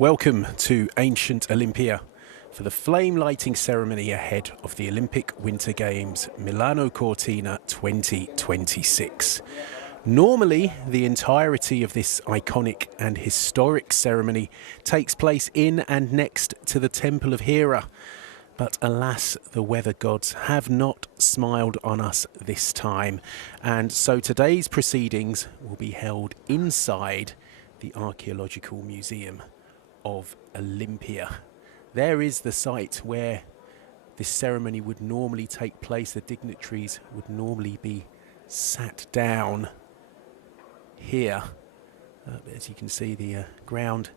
Welcome to ancient Olimpia for the flame lighting ceremony ahead of the Olympic Winter Games Milano Cortina 2026. Normally, the entirety of this iconic and historic ceremony takes place in and next to the Temple of Hera. But alas, the weather gods have not smiled on us this time. And so today's proceedings will be held inside the Archaeological Museum of Olimpia. There is the site where this ceremony would normally take place. The dignitaries would normally be sat down here. As you can see, the ground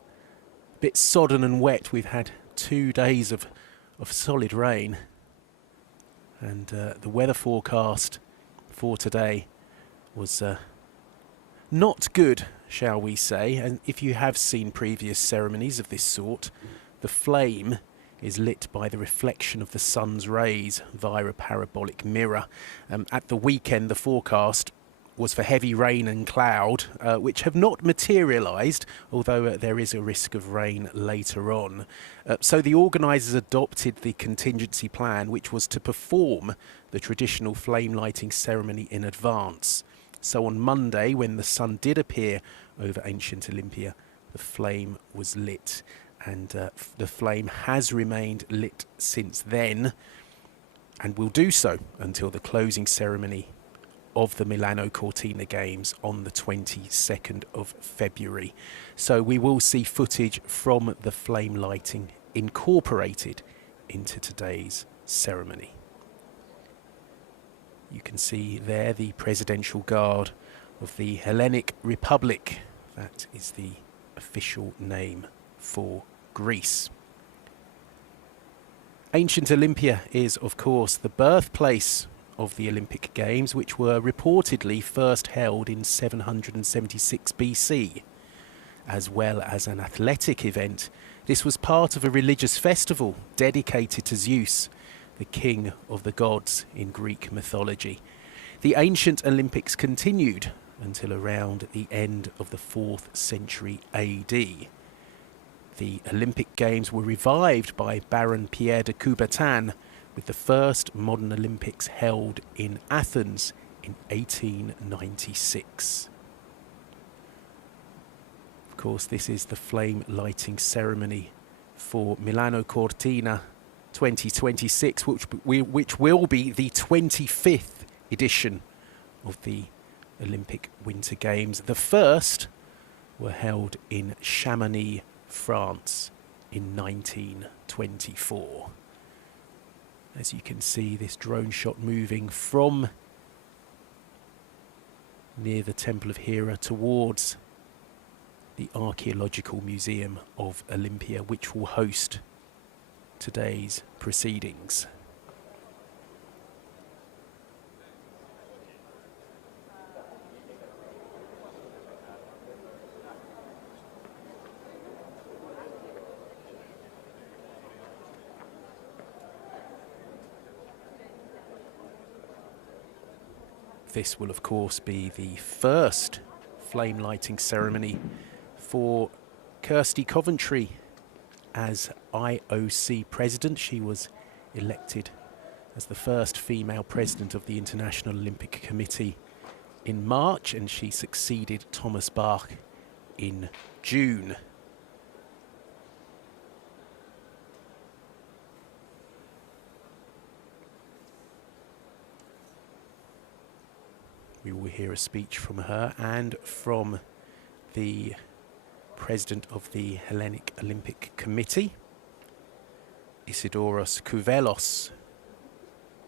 a bit sodden and wet. We've had 2 days of solid rain, and the weather forecast for today was not good, shall we say. And if you have seen previous ceremonies of this sort, the flame is lit by the reflection of the sun's rays via a parabolic mirror. At the weekend, the forecast was for heavy rain and cloud, which have not materialised, although there is a risk of rain later on. So the organisers adopted the contingency plan, which was to perform the traditional flame lighting ceremony in advance. So on Monday, when the sun did appear over ancient Olimpia, the flame was lit, and the flame has remained lit since then, and will do so until the closing ceremony of the Milano Cortina Games on the 22nd of February. So we will see footage from the flame lighting incorporated into today's ceremony. You can see there the Presidential Guard of the Hellenic Republic. That is the official name for Greece. Ancient Olimpia is, of course, the birthplace of the Olympic Games, which were reportedly first held in 776 BC. As well as an athletic event, this was part of a religious festival dedicated to Zeus, the king of the gods in Greek mythology. The ancient Olympics continued until around the end of the 4th century AD. The Olympic Games were revived by Baron Pierre de Coubertin, with the first modern Olympics held in Athens in 1896. Of course, this is the flame lighting ceremony for Milano Cortina 2026, which will be the 25th edition of the Olympic Winter Games. The first were held in Chamonix, France in 1924. As you can see, this drone shot moving from near the Temple of Hera towards the Archaeological Museum of Olimpia, which will host today's proceedings. This will, of course, be the first flame lighting ceremony for Kirsty Coventry as IOC president. She was elected as the first female president of the International Olympic Committee in March, and she succeeded Thomas Bach in June. We will hear a speech from her and from the president of the Hellenic Olympic Committee, Isidoros Kouvelos.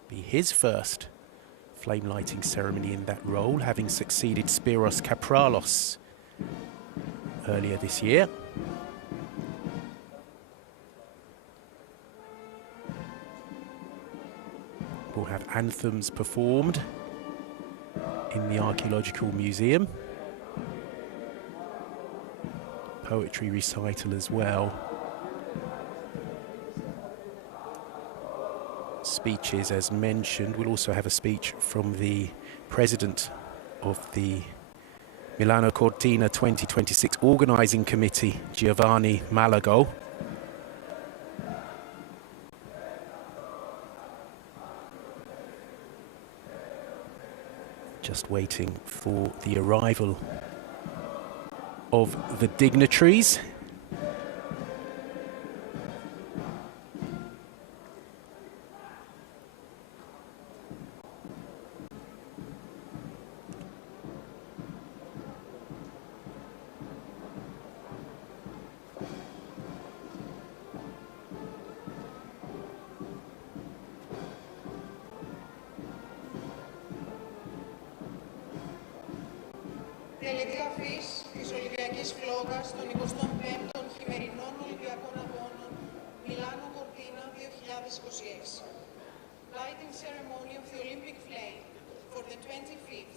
Be his first flame lighting ceremony in that role, having succeeded Spiros Kapralos earlier this year. We'll have anthems performed in the Archaeological Museum. Poetry recital as well. Speeches as mentioned. We'll also have a speech from the president of the Milano Cortina 2026 organising committee, Giovanni Malago. Just waiting for the arrival of the dignitaries. Τελετή αφής της Ολυμπιακής Φλόγας των 25ων χειμερινών Ολυμπιακών Αγώνων Μιλάνο Κορτίνα 2026. Lighting ceremony of the Olympic flame for the 25th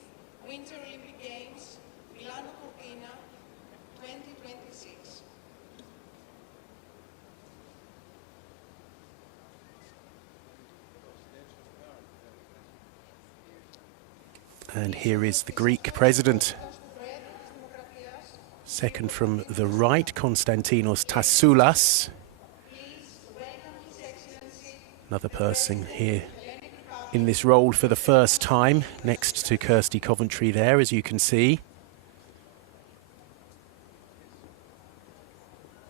Winter Olympic Games Milano Cortina 2026. And here is the Greek president. Second from the right, Konstantinos Tassoulas. Another person here in this role for the first time, next to Kirsty Coventry there, as you can see.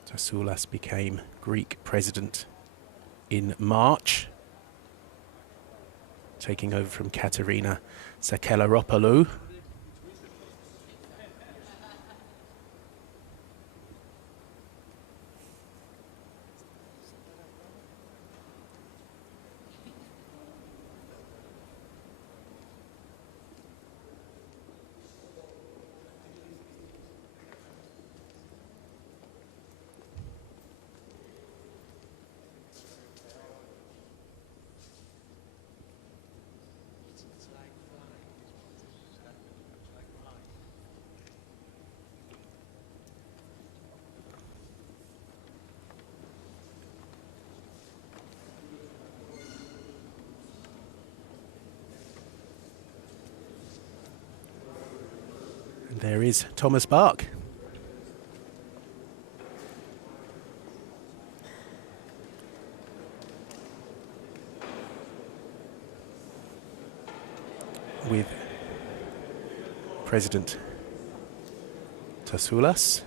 Tassoulas became Greek president in March, taking over from Katerina Sakelaropoulou. There is Thomas Bach. With President Tassoulas.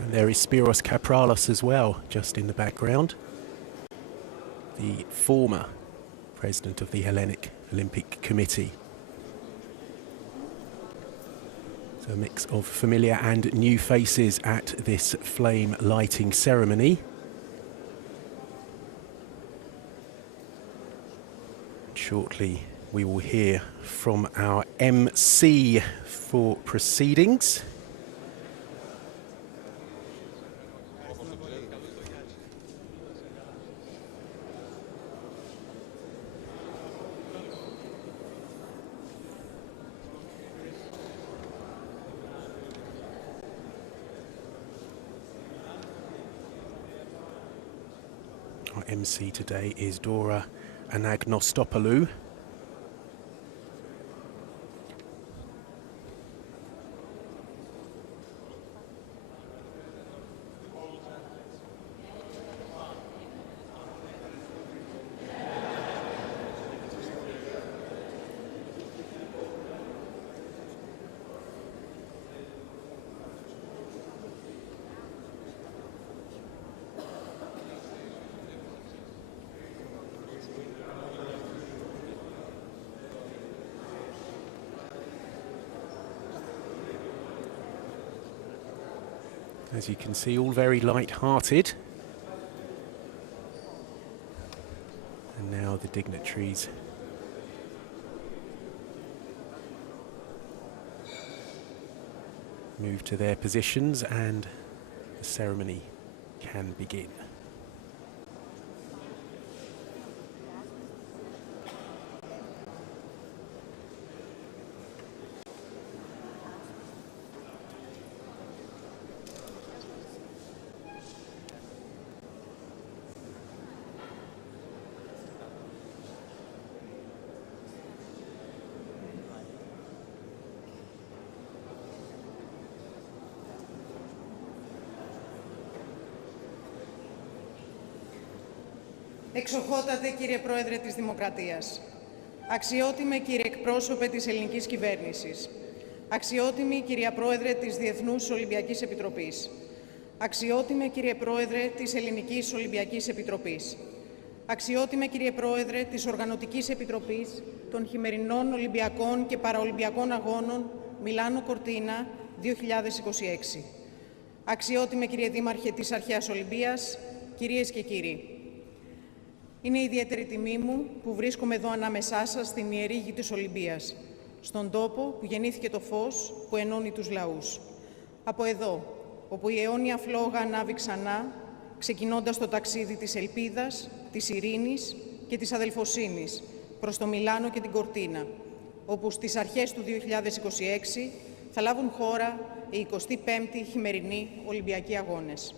And there is Spiros Kapralos as well, just in the background. The former president of the Hellenic Olympic Committee. So a mix of familiar and new faces at this flame lighting ceremony. Shortly we will hear from our MC for proceedings. Our MC today is Dora Anagnostopoulou. As you can see, all very light-hearted. And now the dignitaries move to their positions and the ceremony can begin. Εξοχότατε κύριε Πρόεδρε της Δημοκρατίας, αξιότιμε κύριε εκπρόσωπε της ελληνικής κυβέρνησης, αξιότιμη κυρία Πρόεδρε της Διεθνούς Ολυμπιακής Επιτροπής, αξιότιμε κύριε Πρόεδρε της Ελληνικής Ολυμπιακής Επιτροπής, αξιότιμε κύριε Πρόεδρε της Οργανωτικής Επιτροπής των Χειμερινών Ολυμπιακών και Παραολυμπιακών Αγώνων Μιλάνο Κορτίνα 2026, αξιότιμε κύριε Δήμαρχε της Αρχαίας Ολυμπίας, κυρίες και κύριοι. Είναι ιδιαίτερη τιμή μου που βρίσκομαι εδώ ανάμεσά σας στην ιερή γη της Ολυμπίας, στον τόπο που γεννήθηκε το φως που ενώνει τους λαούς. Από εδώ, όπου η αιώνια φλόγα ανάβει ξανά, ξεκινώντας το ταξίδι της ελπίδας, της ειρήνης και της αδελφοσύνης προς το Μιλάνο και την Κορτίνα, όπου στις αρχές του 2026 θα λάβουν χώρα οι 25η χειμερινοί Ολυμπιακοί Αγώνες.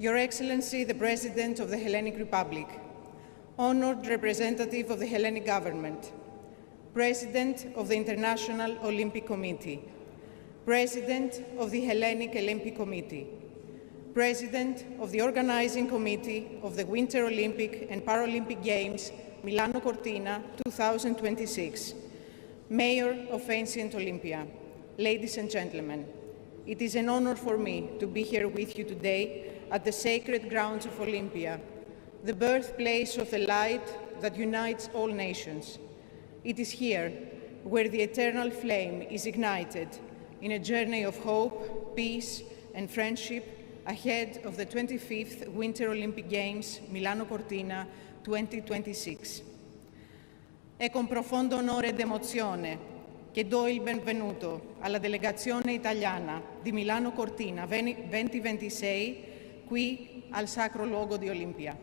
Your Excellency, the President of the Hellenic Republic, honored representative of the Hellenic government, President of the International Olympic Committee, President of the Hellenic Olympic Committee, President of the Organizing Committee of the Winter Olympic and Paralympic Games Milano Cortina 2026, Mayor of ancient Olimpia, ladies and gentlemen, it is an honor for me to be here with you today at the sacred grounds of Olimpia, the birthplace of the light that unites all nations. It is here where the eternal flame is ignited in a journey of hope, peace, and friendship ahead of the 25th Winter Olympic Games Milano Cortina 2026. È con profondo onore ed emozione che do il benvenuto alla delegazione italiana di Milano Cortina 2026 qui al sacro luogo di Olimpia.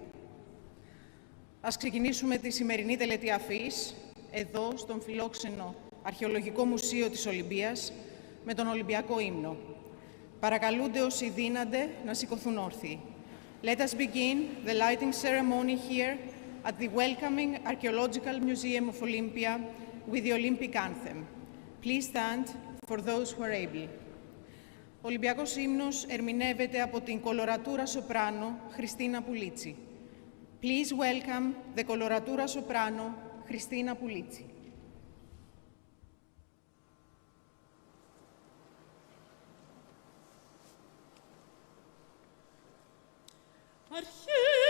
Ας ξεκινήσουμε τη σημερινή τελετή αφής, εδώ στον φιλόξενο Αρχαιολογικό Μουσείο της Ολυμπίας, με τον Ολυμπιακό ύμνο. Παρακαλούνται όσοι δύνανται να σηκωθούν όρθιοι. Let us begin the lighting ceremony here at the welcoming Archaeological Museum of Olympia with the Olympic anthem. Please stand for those who are able. Ο Ολυμπιακός ύμνος ερμηνεύεται από την κολορατούρα σοπράνο Χριστίνα Πουλίτσι. Please welcome the κολορατούρα σοπράνο Χριστίνα Πουλίτσι. Sti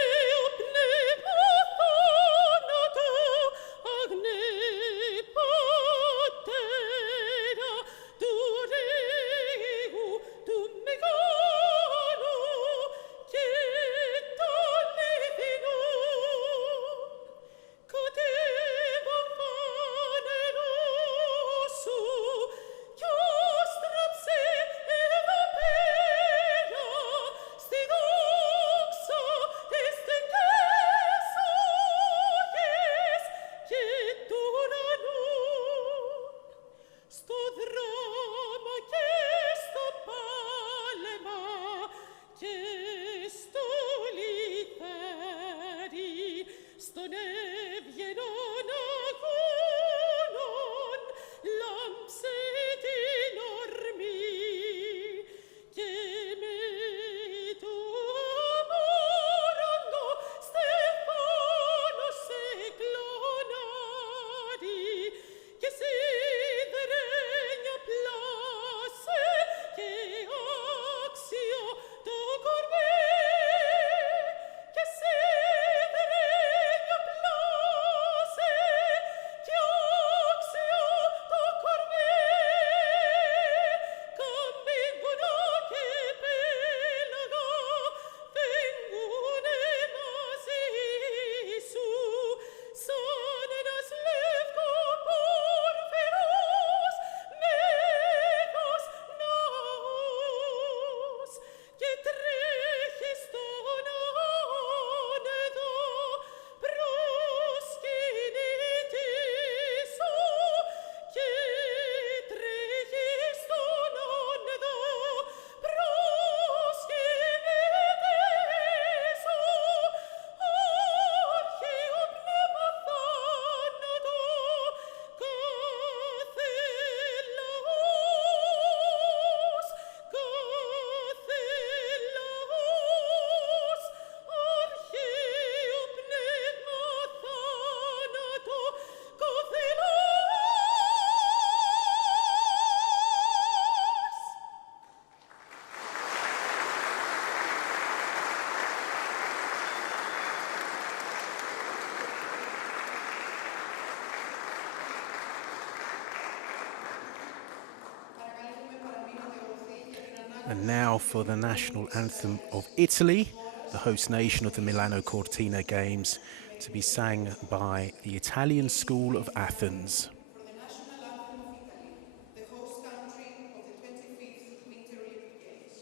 And now for the national anthem of Italy, the host nation of the Milano Cortina Games, to be sang by the Italian School of Athens. For the national anthem of Italy, the host country of the 25th Winter Olympic Games.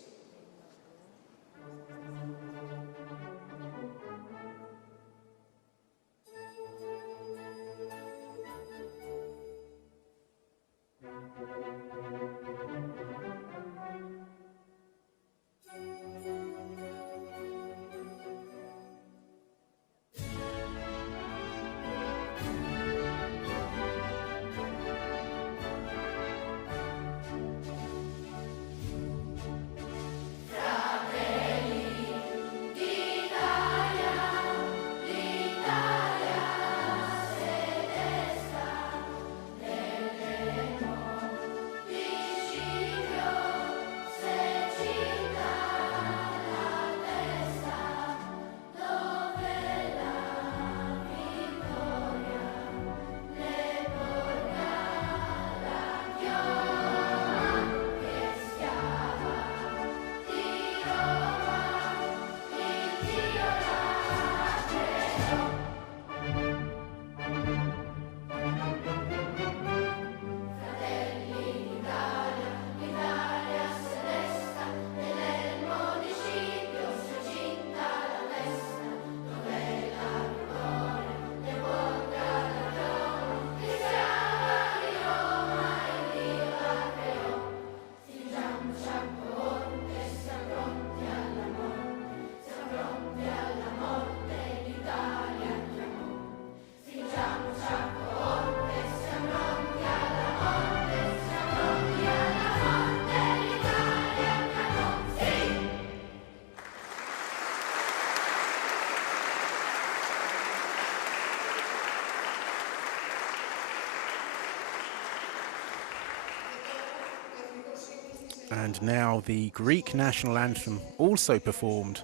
And now the Greek national anthem, also performed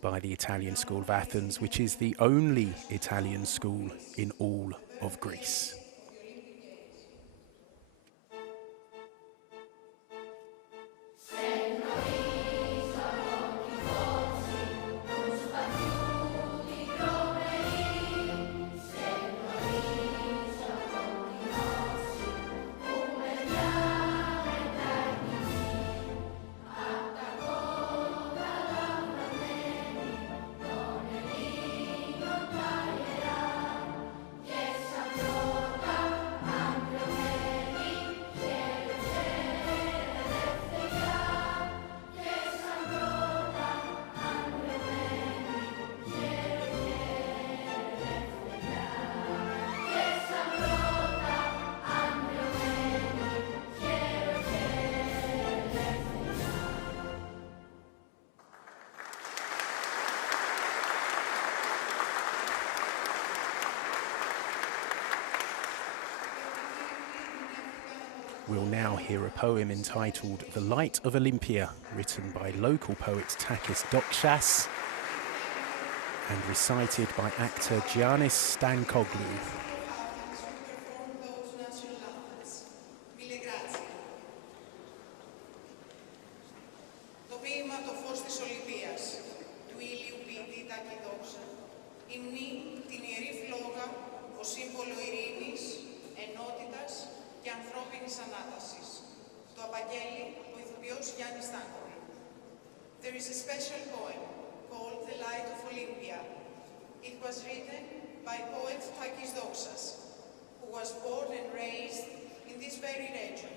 by the Italian School of Athens, which is the only Italian school in all of Greece. We'll now hear a poem entitled The Light of Olimpia, written by local poet Takis Dokshas and recited by actor Giannis Stankoglu. Το ποίημα «Το φως της Ολυμπίας» του ήλιου ποιητή Τάκη Δόξα υμνεί την ιερή φλόγα ως σύμβολο ειρήνης, ενότητας και ανθρώπινης ανάτασης. Το απαγγέλει ο ηθοποιός Γιάννης Stankoglu. There is a special poem called The Light of Olimpia. It was written by poet Takis Doxas, who was born and raised in this very region.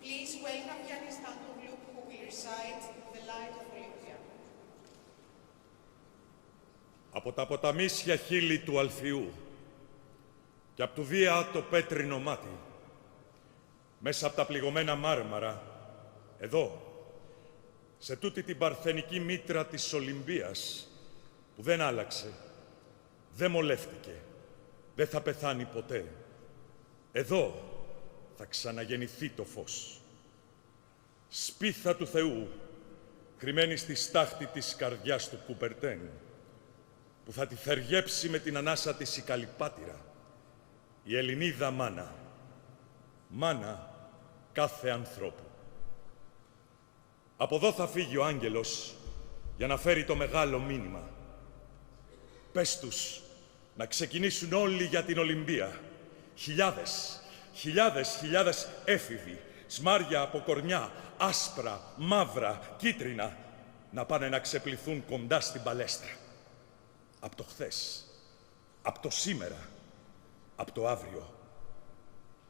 Please welcome Giannis Stankoglu, who will recite The Light of Olimpia. Από τα ποταμίσια χείλη του Αλφιού και από του βία το πέτρινο μάτι, μέσα από τα πληγωμένα μάρμαρα, εδώ, σε τούτη την παρθενική μήτρα της Ολυμπίας, που δεν άλλαξε, δεν μολεύτηκε, δεν θα πεθάνει ποτέ. Εδώ θα ξαναγεννηθεί το φως. Σπίθα του Θεού, κρυμμένη στη στάχτη της καρδιάς του Κουπερτέν, που θα τη θεργέψει με την ανάσα της η Καλυπάτηρα, η Ελληνίδα μάνα, μάνα κάθε ανθρώπου. Από εδώ θα φύγει ο άγγελος για να φέρει το μεγάλο μήνυμα. Πες τους να ξεκινήσουν όλοι για την Ολυμπία. Χιλιάδες έφηβοι, σμάρια από κορμιά, άσπρα, μαύρα, κίτρινα, να πάνε να ξεπληθούν κοντά στην παλέστρα. Απ' το χθες, απ' το σήμερα, απ' το αύριο.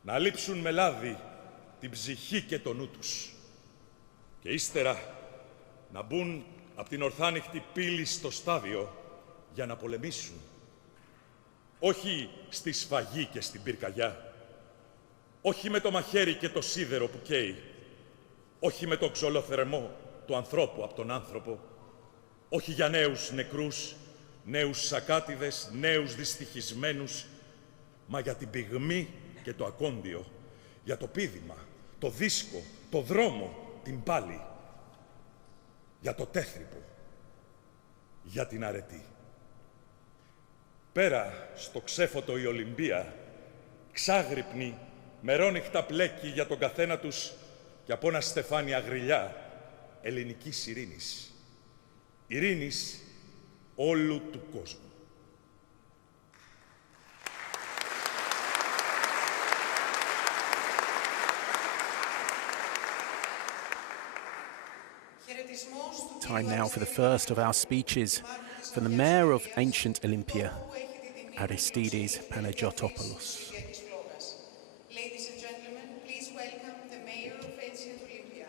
Να λείψουν με λάδι την ψυχή και το νου τους. Και ύστερα να μπουν απ' την ορθάνυχτη πύλη στο στάδιο για να πολεμήσουν. Όχι στη σφαγή και στην πυρκαγιά. Όχι με το μαχαίρι και το σίδερο που καίει. Όχι με το ξολοθερμό του ανθρώπου από τον άνθρωπο. Όχι για νέους νεκρούς, νέους σακάτιδες, νέους δυστυχισμένους, μα για την πυγμή και το ακόντιο, για το πήδημα, το δίσκο, το δρόμο, την πάλη, για το τέθρυπο, για την αρετή. Πέρα στο ξέφωτο η Ολυμπία, ξάγρυπνη, μερόνυχτα πλέκει για τον καθένα τους και από ένα στεφάνι αγριλιά ελληνικής ειρήνης. Ειρήνης όλου του κόσμου. Time now for the first of our speeches from the mayor of ancient Olimpia, Aristides Panagiotopoulou. Ladies and gentlemen, please welcome the mayor of ancient Olimpia,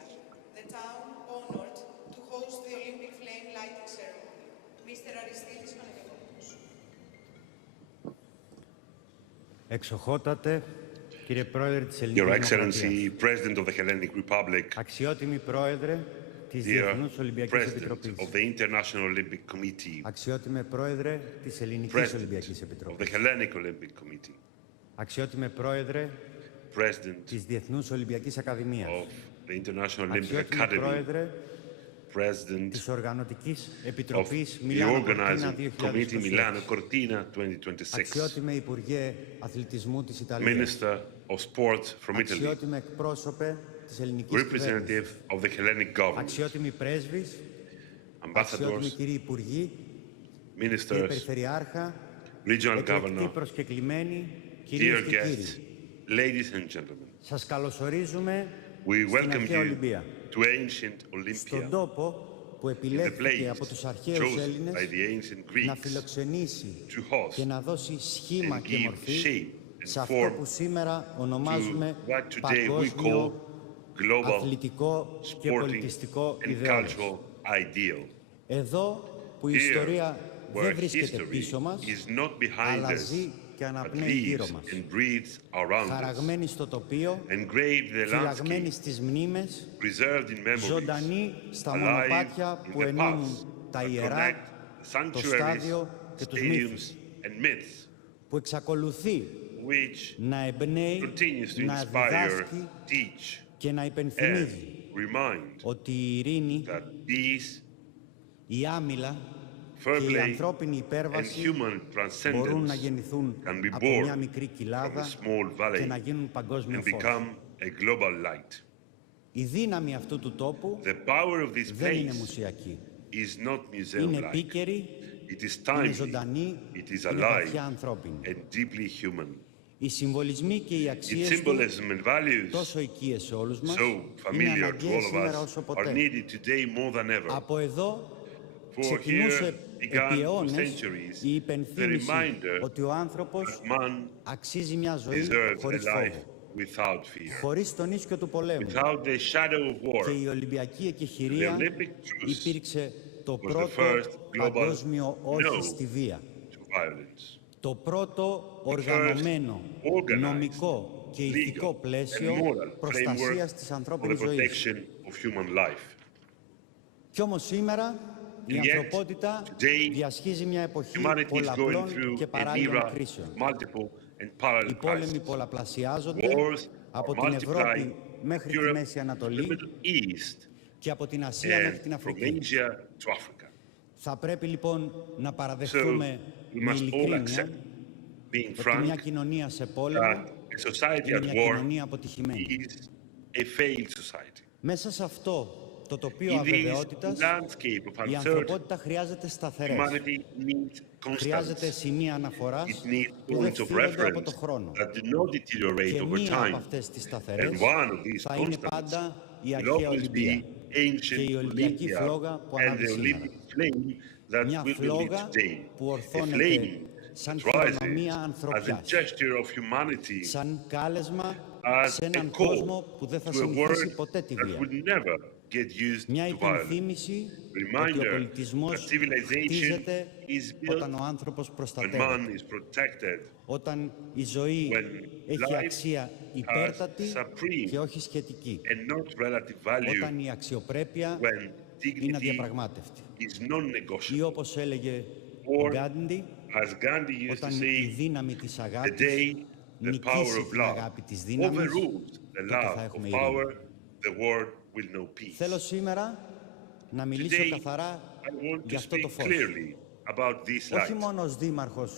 the town honored to host the Olympic flame lighting ceremony, Mr. Aristides Panagiotopoulou. Εξοχότατε, κύριε Πρόεδρε της Ελληνικής Your Δημοκρατίας. Excellency, President of the Hellenic Republic, Αξιότιμη Πρόεδρε της dear Διεθνούς Ολυμπιακής President Επιτροπής. of the International Olympic Committee, Αξιότιμε Πρόεδρε της Ελληνικής President Ολυμπιακής of the Επιτροπής. Hellenic Olympic Committee, Αξιότιμε Πρόεδρε President της Διεθνούς Ολυμπιακής Ακαδημίας. of the International Olympic Αξιότιμε Academy, Πρόεδρε President της Οργανωτικής of Επιτροπής the Μιλάνο Κορτίνα Organizing Committee 2026. Milano Cortina 2026, Αξιότιμε Υπουργέ Αθλητισμού της Ιταλίας. Minister of Sport from Italy, Αξιότιμε εκπρόσωπε της ελληνικής κυβέρνησης. representative of the Hellenic government, Αξιότιμοι πρέσβεις, αξιότιμοι ambassadors, κύριοι Υπουργοί, κύριε ministers, Περιφερειάρχα, regional εκλεκτοί governors, προσκεκλημένοι, κυρίες dear και guests, κύριοι. ladies and gentlemen. Σας καλωσορίζουμε We στην welcome αρχαία you Ολυμπία, to ancient στον Olympia, τόπο που the επιλέχθηκε place από τους αρχαίους chosen Έλληνες by the ancient να Greeks φιλοξενήσει to host και να δώσει σχήμα and και give μορφή shape and σε αυτό form που σήμερα to ονομάζουμε what today we παγκόσμιο call global αθλητικό και sporting πολιτιστικό and ιδεώδες. cultural ideal. Εδώ που η Here, ιστορία where δεν βρίσκεται history πίσω μας, is not behind αλλά us, ζει και but αναπνέει γύρω lives μας. and breathes around us, Χαραγμένη στο τοπίο, engraved the φυλαγμένη landscape, στις μνήμες, preserved in memories, ζωντανή στα alive μονοπάτια in που the ενώνουν past, τα that ιερά, connect το sanctuaries, στάδιο και τους μύθους, stadiums and myths, που εξακολουθεί which να εμπνέει, continues to να inspire, διδάσκει teach, και να and υπενθυμίζει remind ότι η ειρήνη, that peace, η άμυλα fair και η play, ανθρώπινη and υπέρβαση human μπορούν να transcendence γεννηθούν can be από born μια μικρή from a κοιλάδα small και να valley γίνουν παγκόσμιο and φως. become a global light. Η δύναμη αυτού του τόπου The power of this δεν είναι place μουσιακή. is not Είναι museum-like. επίκαιρη, It is είναι timely, ζωντανή, it is είναι alive βαθιά ανθρώπινη. and deeply human. Οι συμβολισμοί και οι Its αξίες του, symbolism and values, τόσο οικίες σε όλους μας, so είναι familiar to αναγκαίες all σήμερα of us, όσο are ποτέ. needed today more than ever. Από εδώ For ξεκινούσε here began επί for αιώνες centuries η the υπενθύμηση reminder ότι ο άνθρωπος that man αξίζει μια ζωή deserves a χωρίς life φόβο, without fear, χωρίς τον ίσιο του πολέμου. without the shadow of Και war. η Ολυμπιακή The εκεχηρία Olympic truce υπήρξε το was the πρώτο first global παγκόσμιο όχι no στη βία. to violence. Το πρώτο οργανωμένο, organized, νομικό και ηθικό Legal πλαίσιο and moral προστασίας framework της for the ανθρώπινης ζωής. protection of human life. Κι όμως σήμερα η And yet, ανθρωπότητα today, διασχίζει μια εποχή Humanity is πολλαπλών going through και an παράλληλων era κρίσεων. of multiple and parallel Οι πόλεμοι crises. πολλαπλασιάζονται Wars από are την multiplying Ευρώπη μέχρι τη Europe Μέση to the Ανατολή Middle East και από την Ασία μέχρι την and from Αφρική. Asia to Africa. Θα πρέπει λοιπόν να So παραδεχτούμε we με must all ειλικρίνεια accept, being ότι μια frank, κοινωνία σε πόλεμο that a society είναι at μια war κοινωνία αποτυχημένη. is a failed society. Μέσα σε αυτό Το τοπίο In this αβεβαιότητας, landscape of η uncertainty, ανθρωπότητα χρειάζεται σταθερές. humanity needs Χρειάζεται constance. σημεία It αναφοράς needs που δεν points of φθύρονται από το reference χρόνο. that do not deteriorate Και over μία από time. αυτές τις And σταθερές one of these θα είναι constants πάντα η will αρχαία always Ολυμπία be και ancient η Ολυμπιακή Olimpia φλόγα που and ανάβει the σήμερα. Olympic flame that Μια will be lit φλόγα today. που A ορθώνεται flame σαν that rises χειρονομία as a ανθρωπιάς, gesture of humanity, σαν κάλεσμα as σε a έναν call κόσμο που δεν θα to a συνηθίσει word ποτέ τη that βία. would never get used Μια to violence. υπενθύμηση ότι ο Reminder that πολιτισμός civilization χτίζεται is built όταν ο άνθρωπος when προστατεύεται, man is protected, όταν η ζωή when έχει life αξία has υπέρτατη supreme και όχι σχετική, and not relative value, όταν η αξιοπρέπεια when είναι dignity αδιαπραγμάτευτη. is non-negotiable. Ή όπως έλεγε Or, ο Γκάντι, as Gandhi used to όταν η say, δύναμη της the αγάπης day the power νικήσει of την love αγάπη της δύναμης, overrules the τότε θα love έχουμε of ειρήνη. power, the world will know peace. Θέλω σήμερα να μιλήσω Today, καθαρά I want to για αυτό το speak φως. clearly about this Όχι light, μόνο ως δήμαρχος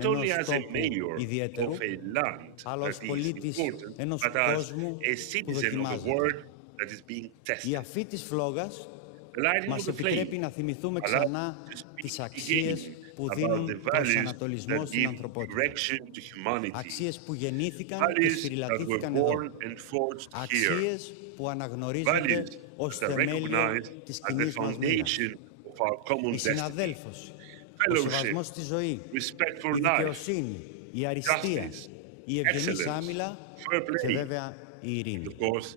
not only ενός as a τόπου mayor ιδιαίτερου, of a land αλλά ως that is πολίτης important, ενός but as κόσμου a που citizen of a δοκιμάζεται. world that is being Η tested. αφή της φλόγας The lighting of μας the επιτρέπει flame να θυμηθούμε allows ξανά us to speak τις again αξίες που about the δίνουν values προσανατολισμό that στην give ανθρωπότητα. direction to humanity, Αξίες που γεννήθηκαν και values that were σφυριλατήθηκαν εδώ. born and forged here, Αξίες που αναγνωρίζονται values ως that are θεμέλιο recognized της as the κοινής μας μοίρας. foundation of our common Η destiny. συναδέλφωση, ο Fellowship, σεβασμός στη ζωή, respect for η life, δικαιοσύνη, η αριστεία, justice, η ευγενής excellence, άμυλα fair και play, βέβαια η ειρήνη. of course,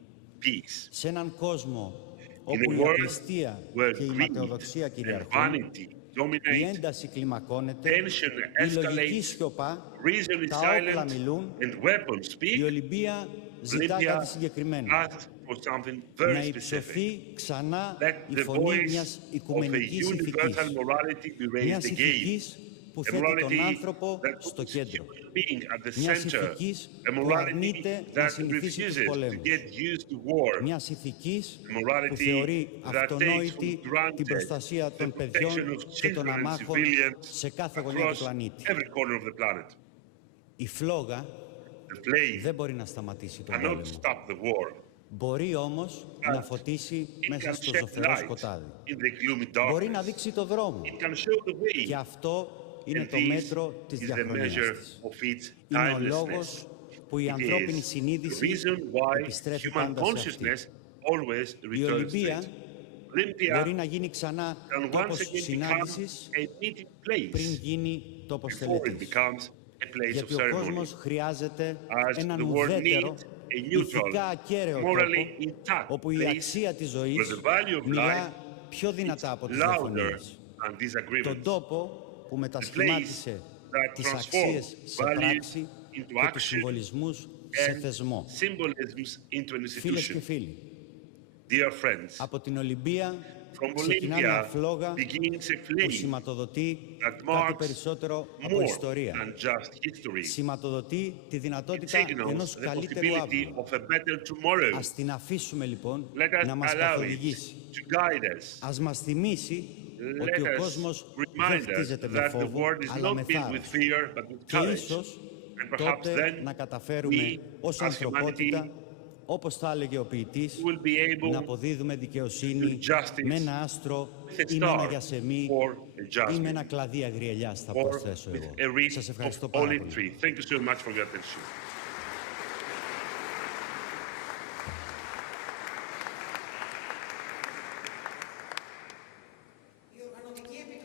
peace. Σε έναν κόσμο In όπου a η world απληστία where και η greed ματαιοδοξία and κυριαρχούν, vanity η dominate, ένταση κλιμακώνεται, tension η λογική escalates, σιωπά, reason is τα όπλα silent, μιλούν, and weapons η speak, Ολυμπία ζητά Olimpia κάτι συγκεκριμένο. asks for something Να very specific. υψωθεί ξανά Let η the φωνή voice μιας of a οικουμενικής universal ηθικής. morality be Μιας raised again. ηθικής που A θέτει τον morality άνθρωπο that στο puts κέντρο. human being at the Μιας center. ηθικής A που morality αρνείται να that συνηθίσει τους refuses to πολέμους. get used to war. Μιας ηθικής A morality που θεωρεί that takes for αυτονόητη granted την προστασία the των protection παιδιών of και των children and αμάχων civilians σε κάθε γωνιά του across πλανήτη. every corner of the planet. Η φλόγα The flame δεν μπορεί να σταματήσει τον cannot πόλεμο. stop the war. Μπορεί όμως να φωτίσει It μέσα can στο shed ζωφερό light σκοτάδι. in the gloomy Μπορεί να darkness. δείξει το δρόμο. It can show the way. Και αυτό είναι And το this μέτρο της is the διαχρονίας measure της. of its Είναι ο timelessness. λόγος που η It ανθρώπινη is the συνείδηση reason why επιστρέφει human πάντα σε αυτή. consciousness always Η returns to Ολυμπία it. Olympia μπορεί να γίνει ξανά can once τόπος again become συνάντησης a meeting place πριν γίνει τόπος before it τελετής. becomes a place of Γιατί ο ceremony. κόσμος χρειάζεται As έναν the world ουδέτερο, needs a neutral, ηθικά ακέραιο morally τόπο, intact όπου η place αξία της where ζωής the value of life μιλά πιο δυνατά από τις louder διαφωνίες. than Τον disagreements. τόπο που μετασχημάτισε that τις transforms αξίες σε values πράξη into και τους action συμβολισμούς σε and θεσμό. symbolisms into an Φίλες και institution. φίλοι, Dear friends, από την Ολυμπία from ξεκινά μια Olimpia φλόγα begins a που flame σηματοδοτεί that κάτι marks περισσότερο από more ιστορία. than just history. Σηματοδοτεί τη It δυνατότητα signals ενός the καλύτερου possibility αύριου. of a better tomorrow. Ας την αφήσουμε λοιπόν Let us να μας allow it καθοδηγήσει. to guide us. Ας μας θυμίσει ότι Let ο us κόσμος δεν remind us χτίζεται με that the φόβο, world is αλλά not με built with θάρρος. fear, but with Και courage. ίσως And perhaps τότε then να καταφέρουμε ως we, as ανθρωπότητα, humanity, όπως θα έλεγε ο ποιητής, will be able να αποδίδουμε δικαιοσύνη to justice με ένα άστρο with a ή με ένα star γιασεμί or a ή με jasmine ένα κλαδί αγριελιάς, θα or προσθέσω with εγώ. a wreath Σας of ευχαριστώ πάρα olive πολύ. tree. Thank you so much for your attention.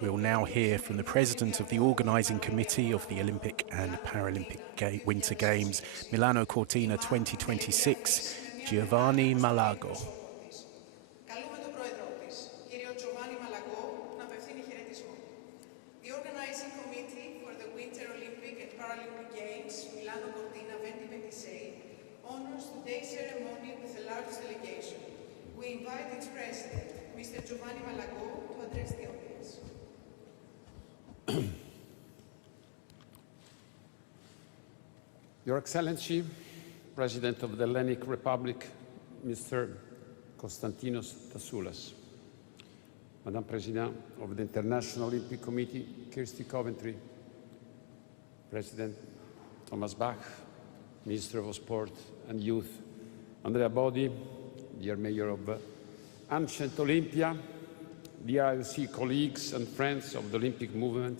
We'll now hear from the president of the organising committee of the Olympic and Paralympic Winter Games, Milano Cortina 2026, Giovanni Malago. Καλούμε τον πρόεδρο της, κύριο Giovanni Malago, να απευθύνει χαιρετισμό. The Organizing Committee for the Winter Olympic and Paralympic Games, Milano Cortina 2026, honors today's ceremony with a large delegation. We invite its president, Mr. Giovanni Malago, to address the audience. Your Excellency, President of the Hellenic Republic, Mr. Konstantinos Tassoulas, Madame President of the International Olympic Committee, Kirsty Coventry, President Thomas Bach, Minister of Sport and Youth, Andrea Bodi, dear Mayor of ancient Olimpia, dear IOC colleagues and friends of the Olympic movement,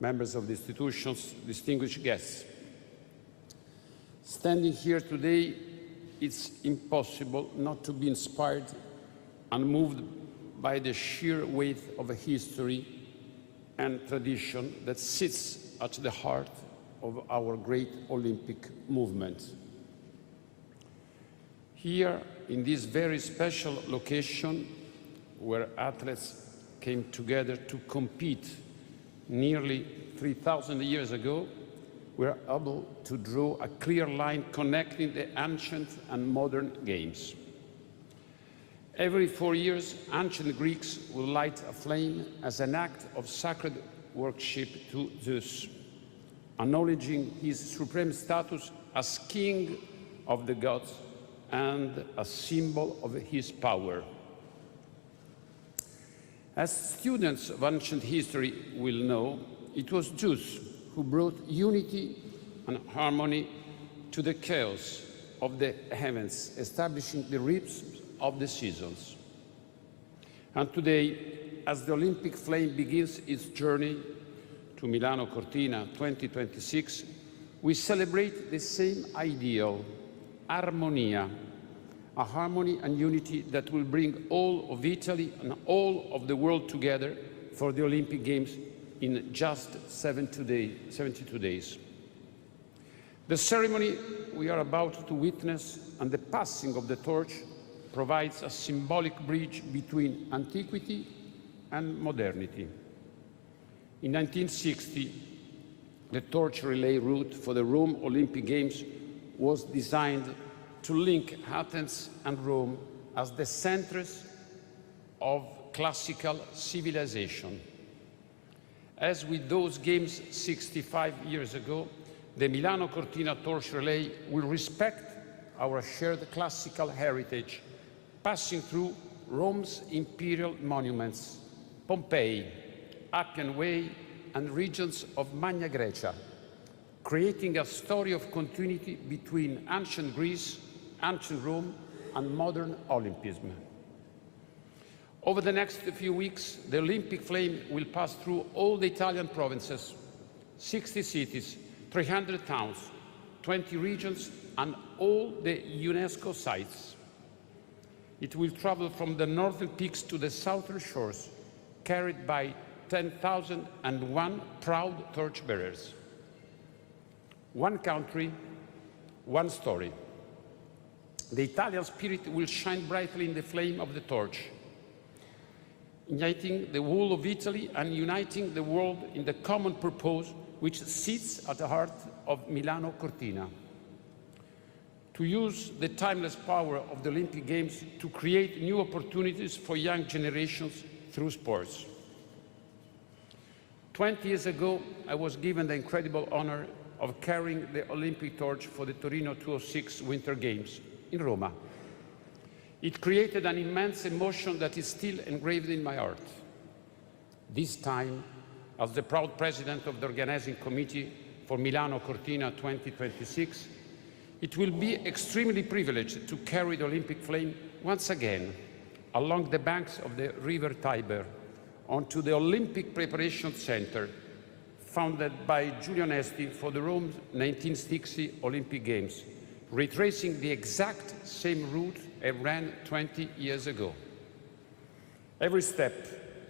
members of the institutions, distinguished guests. Standing here today, it's impossible not to be inspired and moved by the sheer weight of a history and tradition that sits at the heart of our great Olympic movement. Here, in this very special location, where athletes came together to compete nearly 3,000 years ago, we are able to draw a clear line connecting the ancient and modern games. Every 4 years, ancient Greeks will light a flame as an act of sacred worship to Zeus, acknowledging his supreme status as king of the gods and a symbol of his power. As students of ancient history will know, it was Zeus who brought unity and harmony to the chaos of the heavens, establishing the rhythms of the seasons. And today, as the Olympic flame begins its journey to Milano Cortina 2026, we celebrate the same ideal, armonia, a harmony and unity that will bring all of Italy and all of the world together for the Olympic Games in just 72 days. The ceremony we are about to witness and the passing of the torch provides a symbolic bridge between antiquity and modernity. In 1960, the torch relay route for the Rome Olympic Games was designed to link Athens and Rome as the centers of classical civilization. As with those games 65 years ago, the Milano Cortina torch relay will respect our shared classical heritage, passing through Rome's imperial monuments, Pompeii, Appian Way, and regions of Magna Graecia, creating a story of continuity between ancient Greece, ancient Rome, and modern Olympism. Over the next few weeks, the Olympic flame will pass through all the Italian provinces, 60 cities, 300 towns, 20 regions, and all the UNESCO sites. It will travel from the northern peaks to the southern shores, carried by 10,001 proud torchbearers. One country, one story. The Italian spirit will shine brightly in the flame of the torch, igniting the whole of Italy and uniting the world in the common purpose which sits at the heart of Milano Cortina. To use the timeless power of the Olympic Games to create new opportunities for young generations through sports. 20 years ago, I was given the incredible honor of carrying the Olympic torch for the Torino 2006 Winter Games in Roma. It created an immense emotion that is still engraved in my heart. This time, as the proud president of the organizing committee for Milano Cortina 2026, it will be extremely privileged to carry the Olympic flame once again along the banks of the River Tiber onto the Olympic Preparation Center, founded by Giulio Nesti for the Rome 1960 Olympic Games, retracing the exact same route I ran 20 years ago. Every step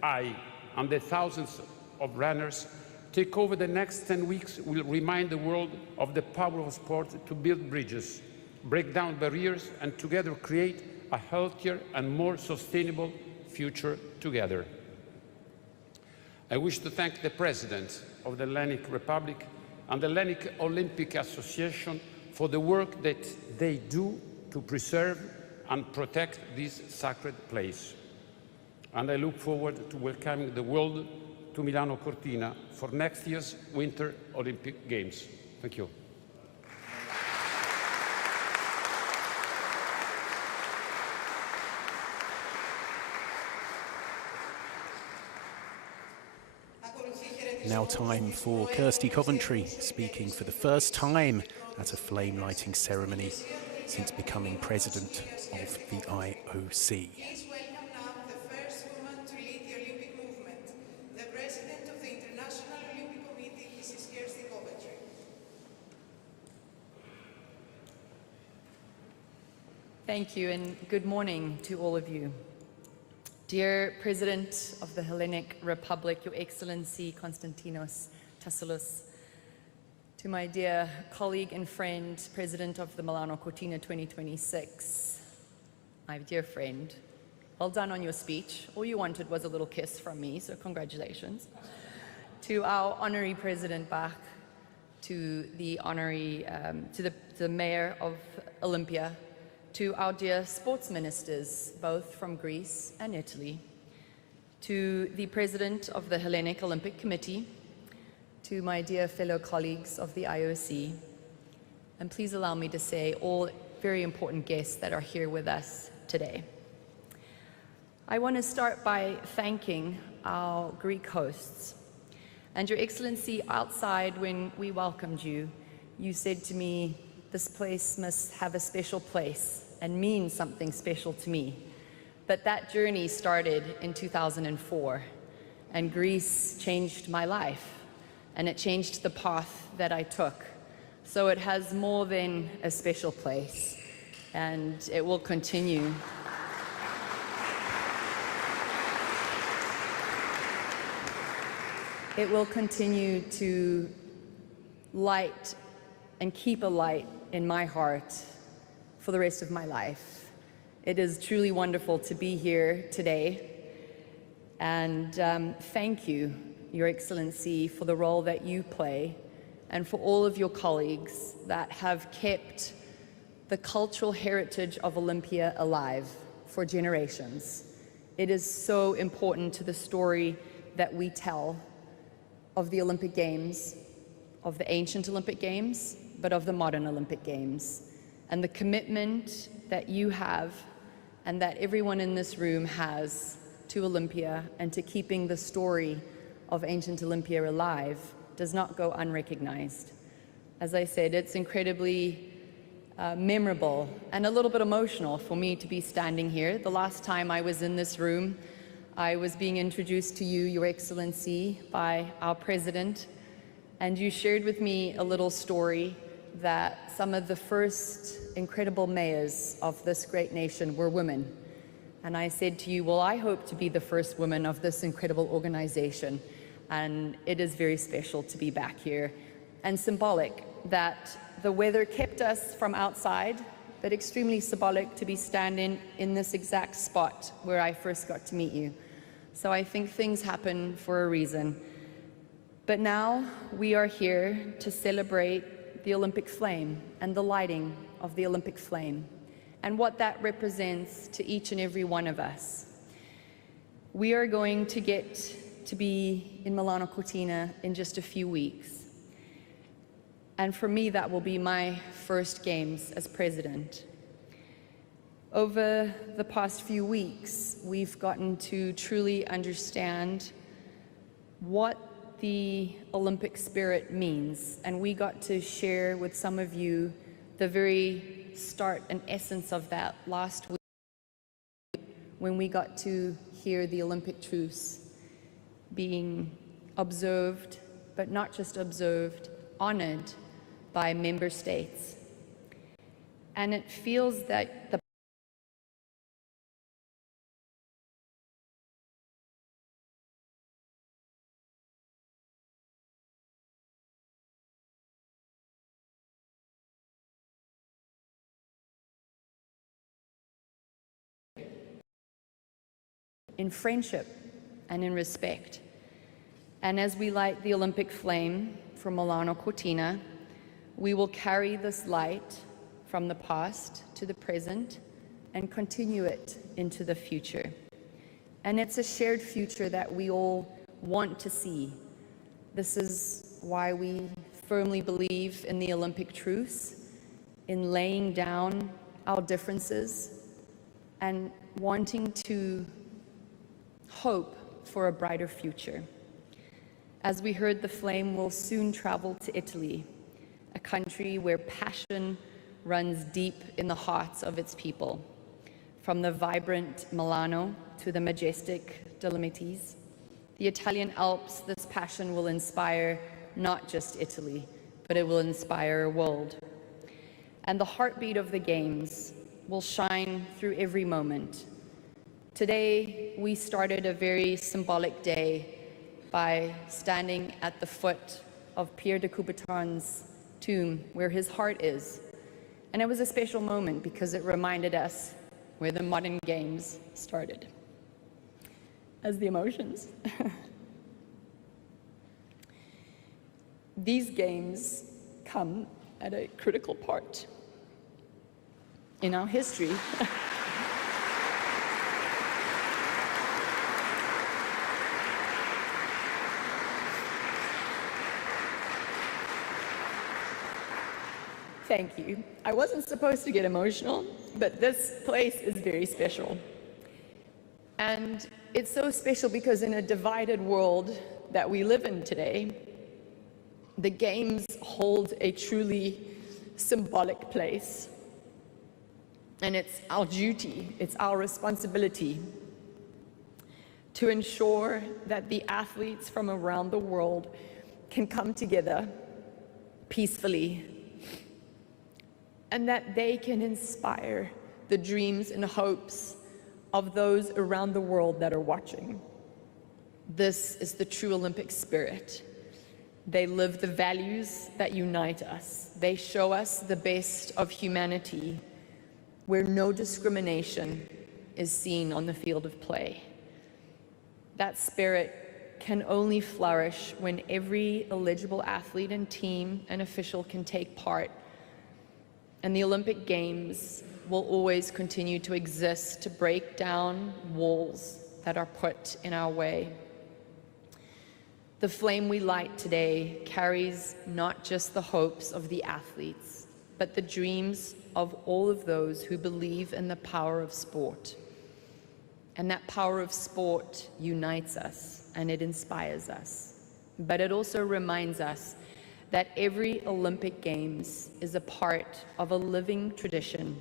I and the thousands of runners take over the next 10 weeks will remind the world of the power of sport to build bridges, break down barriers, and together create a healthier and more sustainable future together. I wish to thank the President of the Hellenic Republic and the Hellenic Olympic Association for the work that they do to preserve and protect this sacred place. And I look forward to welcoming the world to Milano Cortina for next year's Winter Olympic Games. Thank you. Now time for Kirsty Coventry, speaking for the first time at a flame lighting ceremony since becoming president of the IOC. Please welcome Thank you, and good morning to all of you. Dear President of the Hellenic Republic, Your Excellency Konstantinos Tassilos, to my dear colleague and friend, President of the Milano Cortina 2026, my dear friend, well done on your speech. All you wanted was a little kiss from me, so congratulations. To our honorary President Bach, to the honorary, to the Mayor of Olimpia, to our dear sports ministers, both from Greece and Italy, to the President of the Hellenic Olympic Committee, to my dear fellow colleagues of the IOC, and please allow me to say all very important guests that are here with us today. I want to start by thanking our Greek hosts. And Your Excellency, outside when we welcomed you, you said to me, this place must have a special place and mean something special to me. But that journey started in 2004, and Greece changed my life, and it changed the path that I took. So it has more than a special place, and it will continue. It will continue to light and keep a light in my heart for the rest of my life. It is truly wonderful to be here today. And thank you, Your Excellency, for the role that you play and for all of your colleagues that have kept the cultural heritage of Olimpia alive for generations. It is so important to the story that we tell of the Olympic Games, of the ancient Olympic Games, but of the modern Olympic Games. And the commitment that you have and that everyone in this room has to Olimpia and to keeping the story of ancient Olimpia alive does not go unrecognized. As I said, it's incredibly memorable and a little bit emotional for me to be standing here. The last time I was in this room, I was being introduced to you, Your Excellency, by our president, and you shared with me a little story that some of the first incredible mayors of this great nation were women. And I said to you, well, I hope to be the first woman of this incredible organization, and it is very special to be back here, and symbolic that the weather kept us from outside, but extremely symbolic to be standing in this exact spot where I first got to meet you. So I think things happen for a reason. But now we are here to celebrate the Olympic flame and the lighting of the Olympic flame and what that represents to each and every one of us. We are going to get to be in Milano Cortina in just a few weeks. And for me, that will be my first games as president. Over the past few weeks, we've gotten to truly understand what the Olympic spirit means, and we got to share with some of you the very start and essence of that last week when we got to hear the Olympic truce being observed, but not just observed, honored by member states. And it feels that the in friendship and in respect. And as we light the Olympic flame from Milano Cortina, we will carry this light from the past to the present and continue it into the future. And it's a shared future that we all want to see. This is why we firmly believe in the Olympic truce, in laying down our differences and wanting to hope for a brighter future. As we heard, the flame will soon travel to Italy, a country where passion runs deep in the hearts of its people. From the vibrant Milano to the majestic Dolomites, the Italian Alps, this passion will inspire not just Italy, but it will inspire a world. And the heartbeat of the Games will shine through every moment. Today, we started a very symbolic day by standing at the foot of Pierre de Coubertin's tomb, where his heart is. And it was a special moment because it reminded us where the modern games started. As the emotions. These games come at a critical part in our history. Thank you. I wasn't supposed to get emotional, but this place is very special. And it's so special because in a divided world that we live in today, the games hold a truly symbolic place. And it's our duty, it's our responsibility to ensure that the athletes from around the world can come together peacefully and that they can inspire the dreams and hopes of those around the world that are watching. This is the true Olympic spirit. They live the values that unite us. They show us the best of humanity, where no discrimination is seen on the field of play. That spirit can only flourish when every eligible athlete and team and official can take part. And the Olympic Games will always continue to exist to break down walls that are put in our way. The flame we light today carries not just the hopes of the athletes, but the dreams of all of those who believe in the power of sport. And that power of sport unites us and it inspires us. But it also reminds us that every Olympic Games is a part of a living tradition.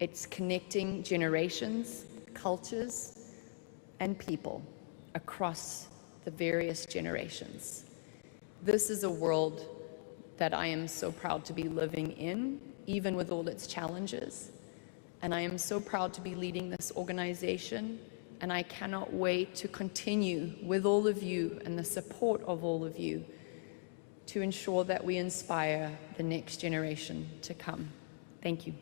It's connecting generations, cultures, and people across the various generations. This is a world that I am so proud to be living in, even with all its challenges. And I am so proud to be leading this organization, and I cannot wait to continue with all of you and the support of all of you to ensure that we inspire the next generation to come. Thank you.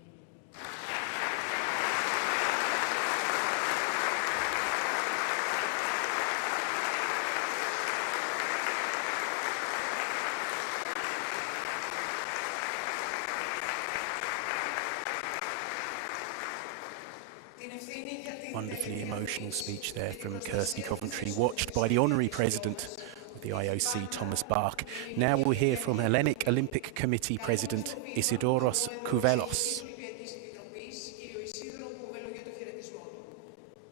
Wonderfully emotional speech there from Kirsty Coventry, watched by the Honorary President of the IOC, Thomas Bach. Now we'll hear from Hellenic Olympic Committee President Isidoros Kouvelos.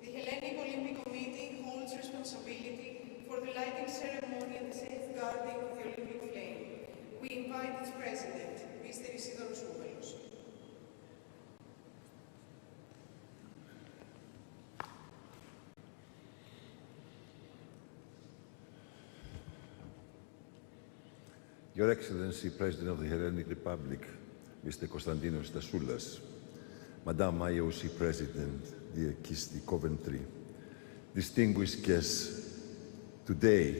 The Hellenic Olympic Committee holds responsibility for the lighting ceremony and the safeguarding of the Olympic flame. We invite its president, Mr. Isidoros Kouvelos. Your Excellency, President of the Hellenic Republic, Mr. Konstantinos Tasoulas, Madam IOC President, dear Kirsty Coventry, distinguished guests, today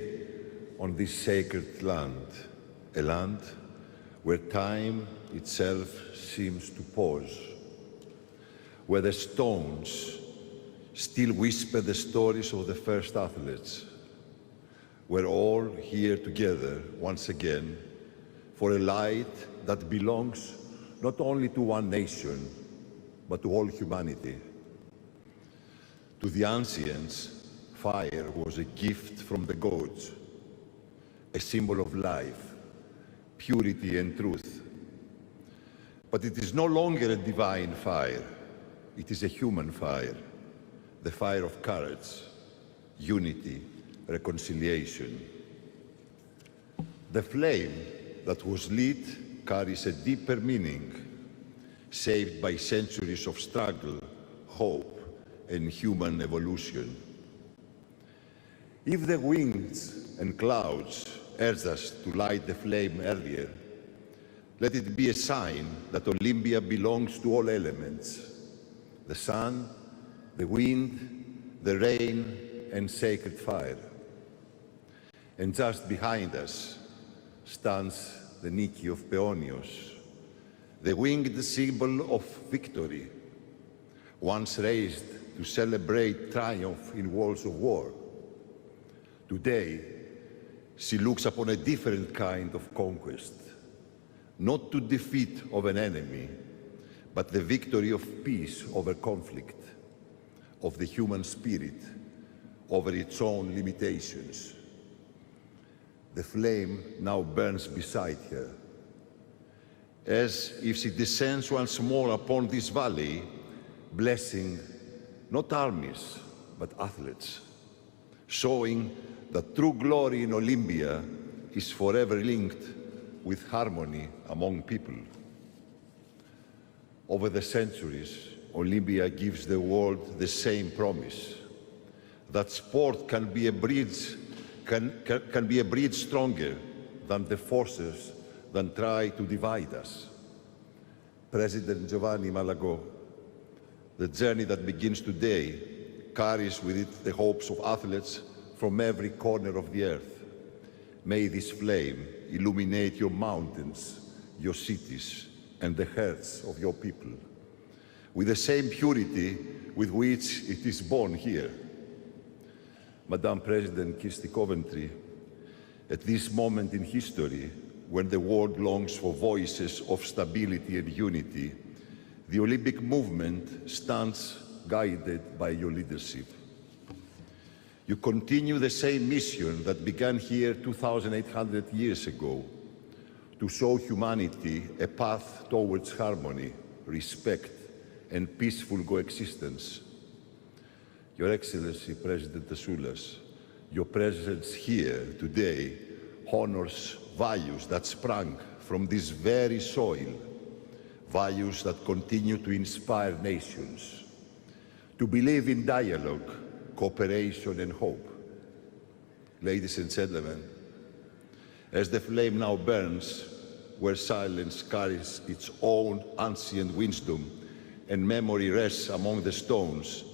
on this sacred land, a land where time itself seems to pause, where the stones still whisper the stories of the first athletes, we're all here together once again for a light that belongs not only to one nation, but to all humanity. To the ancients, fire was a gift from the gods, a symbol of life, purity and truth. But it is no longer a divine fire, it is a human fire, the fire of courage, unity, reconciliation. The flame that was lit carries a deeper meaning, shaped by centuries of struggle, hope, and human evolution. If the winds and clouds urge us to light the flame earlier, let it be a sign that Olimpia belongs to all elements, the sun, the wind, the rain, and sacred fire. And just behind us stands the Nike of Peonios, the winged symbol of victory, once raised to celebrate triumph in wars of war. Today, she looks upon a different kind of conquest, not to defeat of an enemy, but the victory of peace over conflict, of the human spirit over its own limitations. The flame now burns beside her, as if she descends once more upon this valley, blessing not armies, but athletes, showing that true glory in Olimpia is forever linked with harmony among people. Over the centuries, Olimpia gives the world the same promise, that sport can be a bridge stronger than the forces that try to divide us. President Giovanni Malagò, the journey that begins today carries with it the hopes of athletes from every corner of the earth. May this flame illuminate your mountains, your cities, and the hearts of your people, with the same purity with which it is born here. Madam President Kirsty Coventry, at this moment in history, when the world longs for voices of stability and unity, the Olympic movement stands guided by your leadership. You continue the same mission that began here 2,800 years ago, to show humanity a path towards harmony, respect, and peaceful coexistence. Your Excellency, President Tasoulas, your presence here today honors values that sprang from this very soil, values that continue to inspire nations, to believe in dialogue, cooperation, and hope. Ladies and gentlemen, as the flame now burns, where silence carries its own ancient wisdom and memory rests among the stones,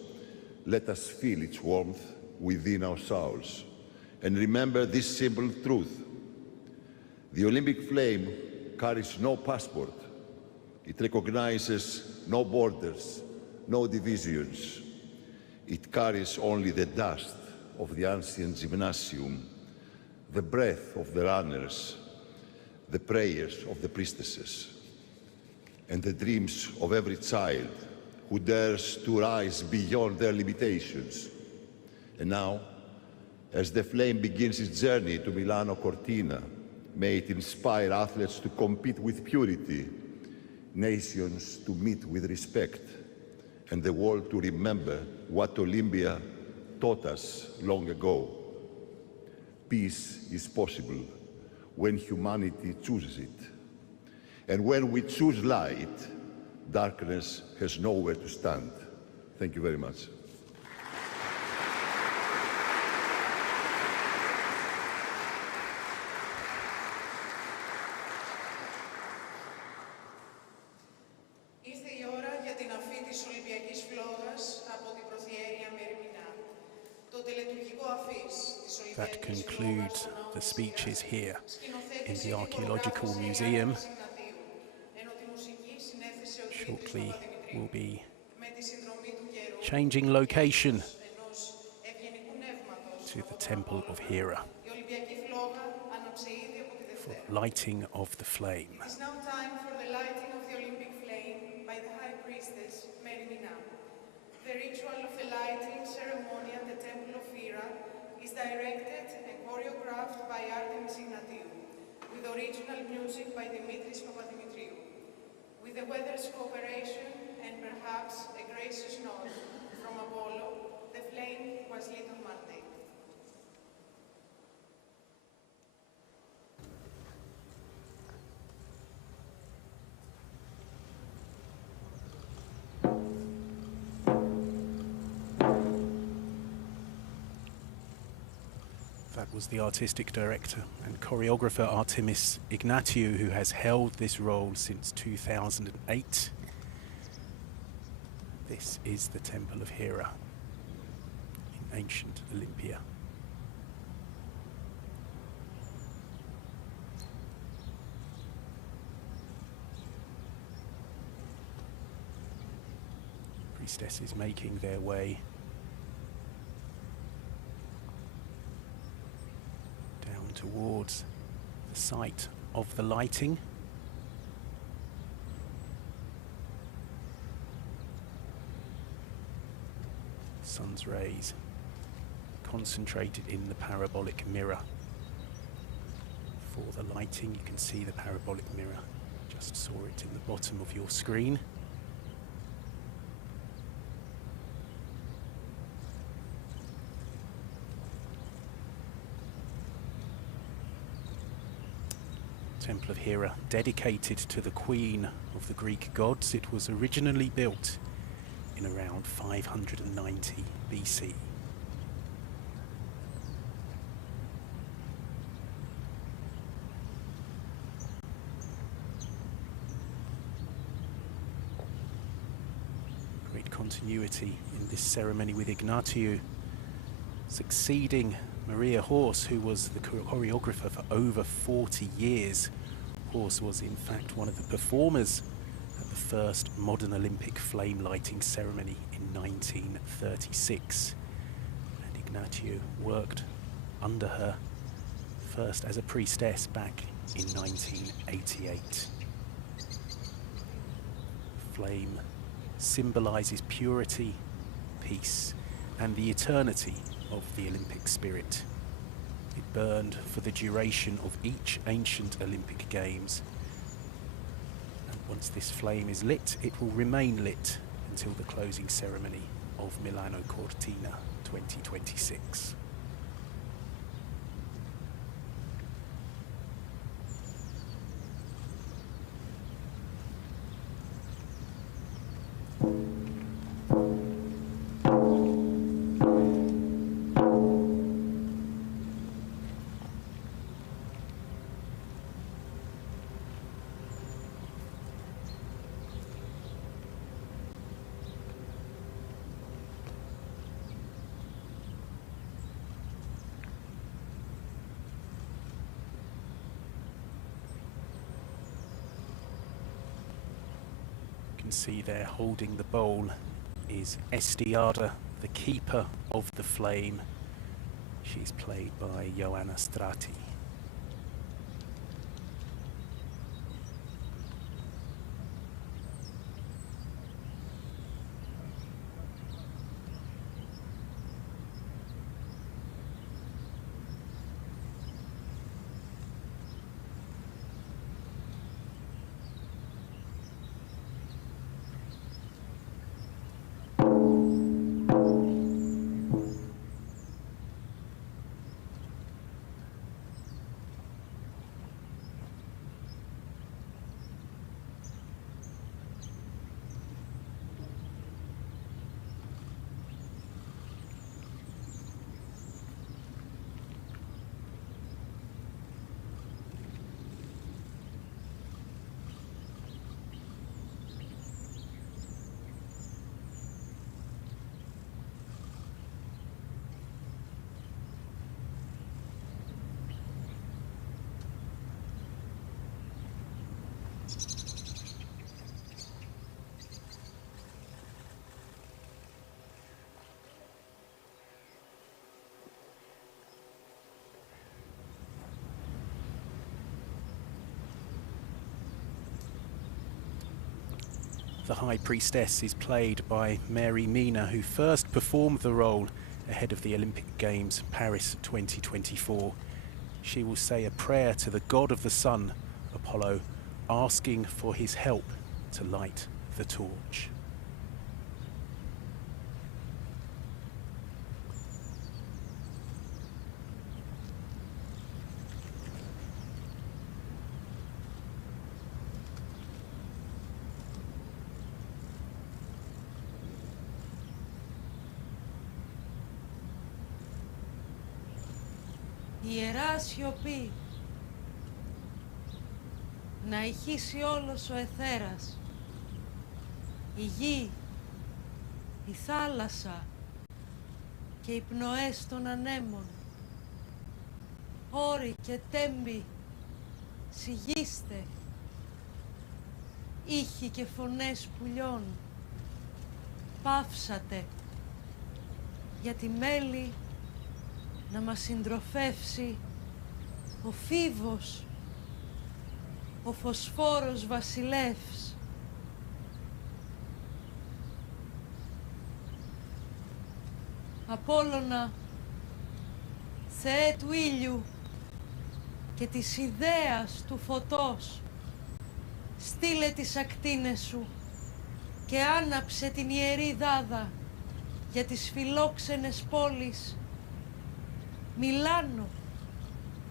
let us feel its warmth within our souls and remember this simple truth. The Olympic flame carries no passport. It recognizes no borders, no divisions. It carries only the dust of the ancient gymnasium, the breath of the runners, the prayers of the priestesses, and the dreams of every child who dares to rise beyond their limitations. And now, as the flame begins its journey to Milano Cortina, may it inspire athletes to compete with purity, nations to meet with respect, and the world to remember what Olimpia taught us long ago. Peace is possible when humanity chooses it. And when we choose light, darkness has nowhere to stand. Thank you very much. Ήρθε η ώρα για την αφή της Ολυμπιακής φλόγας από την Προθιέρεια Μερμηνά. Το τελετουργικό αφής της That Ολυμπιακής concludes φλόγας the speeches here in the σκηνοθέτησε Archaeological δικογράφος Museum. ενώ τη μουσική συνέθεσε ο Shortly we'll be με τη συνδρομή του καιρού changing location ενός ευγενικού νεύματος. to the Temple of Hera Η Ολυμπιακή φλόγα άναψε ήδη από τη for Δευτέρα. lighting of the flame. It is now time for the lighting of the Olympic flame by the High Priestess, Mary Mina. The ritual of the lighting ceremony at the Temple of Hera is directed and choreographed by Artemis Ignatiou, with original music by Dimitris Papadimitriou. With the weather's cooperation and perhaps a gracious nod from Apollo, the flame was lit on Monday. That was the artistic director and choreographer Artemis Ignatiou, who has held this role since 2008. This is the Temple of Hera in ancient Olimpia. Priestesses making their way down towards the site of the lighting. Sun's rays concentrated in the parabolic mirror. For the lighting, you can see the parabolic mirror. Just saw it in the bottom of your screen. Temple of Hera, dedicated to the queen of the Greek gods. It was originally built in around 590 BC. Great continuity in this ceremony with Ignatiou succeeding Maria Horse, who was the choreographer for over 40 years. Horse was in fact one of the performers at the first modern Olympic flame lighting ceremony in 1936. And Ignatiou worked under her first as a priestess back in 1988. Flame symbolizes purity, peace, and the eternity of the Olympic spirit. It burned for the duration of each ancient Olympic Games. And once this flame is lit, it will remain lit until the closing ceremony of Milano Cortina 2026. See there holding the bowl is Estiada, the keeper of the flame. She's played by Joanna Strati. The High Priestess is played by Mary Mina, who first performed the role ahead of the Olympic Games Paris 2024. She will say a prayer to the god of the sun, Apollo, asking for his help to light the torch. Ιερά σιωπή, να ηχήσει όλος ο αιθέρας, η γη, η θάλασσα και οι πνοές των ανέμων. Όροι και τέμποι, σιγήστε, ήχοι και φωνές πουλιών. Παύσατε, για τη μέλη να μας συντροφεύσει ο φίβος, ο φωσφόρος βασιλεύς. Απόλλωνα, Θεέ του ήλιου και της ιδέας του φωτός, στείλε τις ακτίνες σου και άναψε την ιερή δάδα για τις φιλόξενες πόλεις Μιλάνο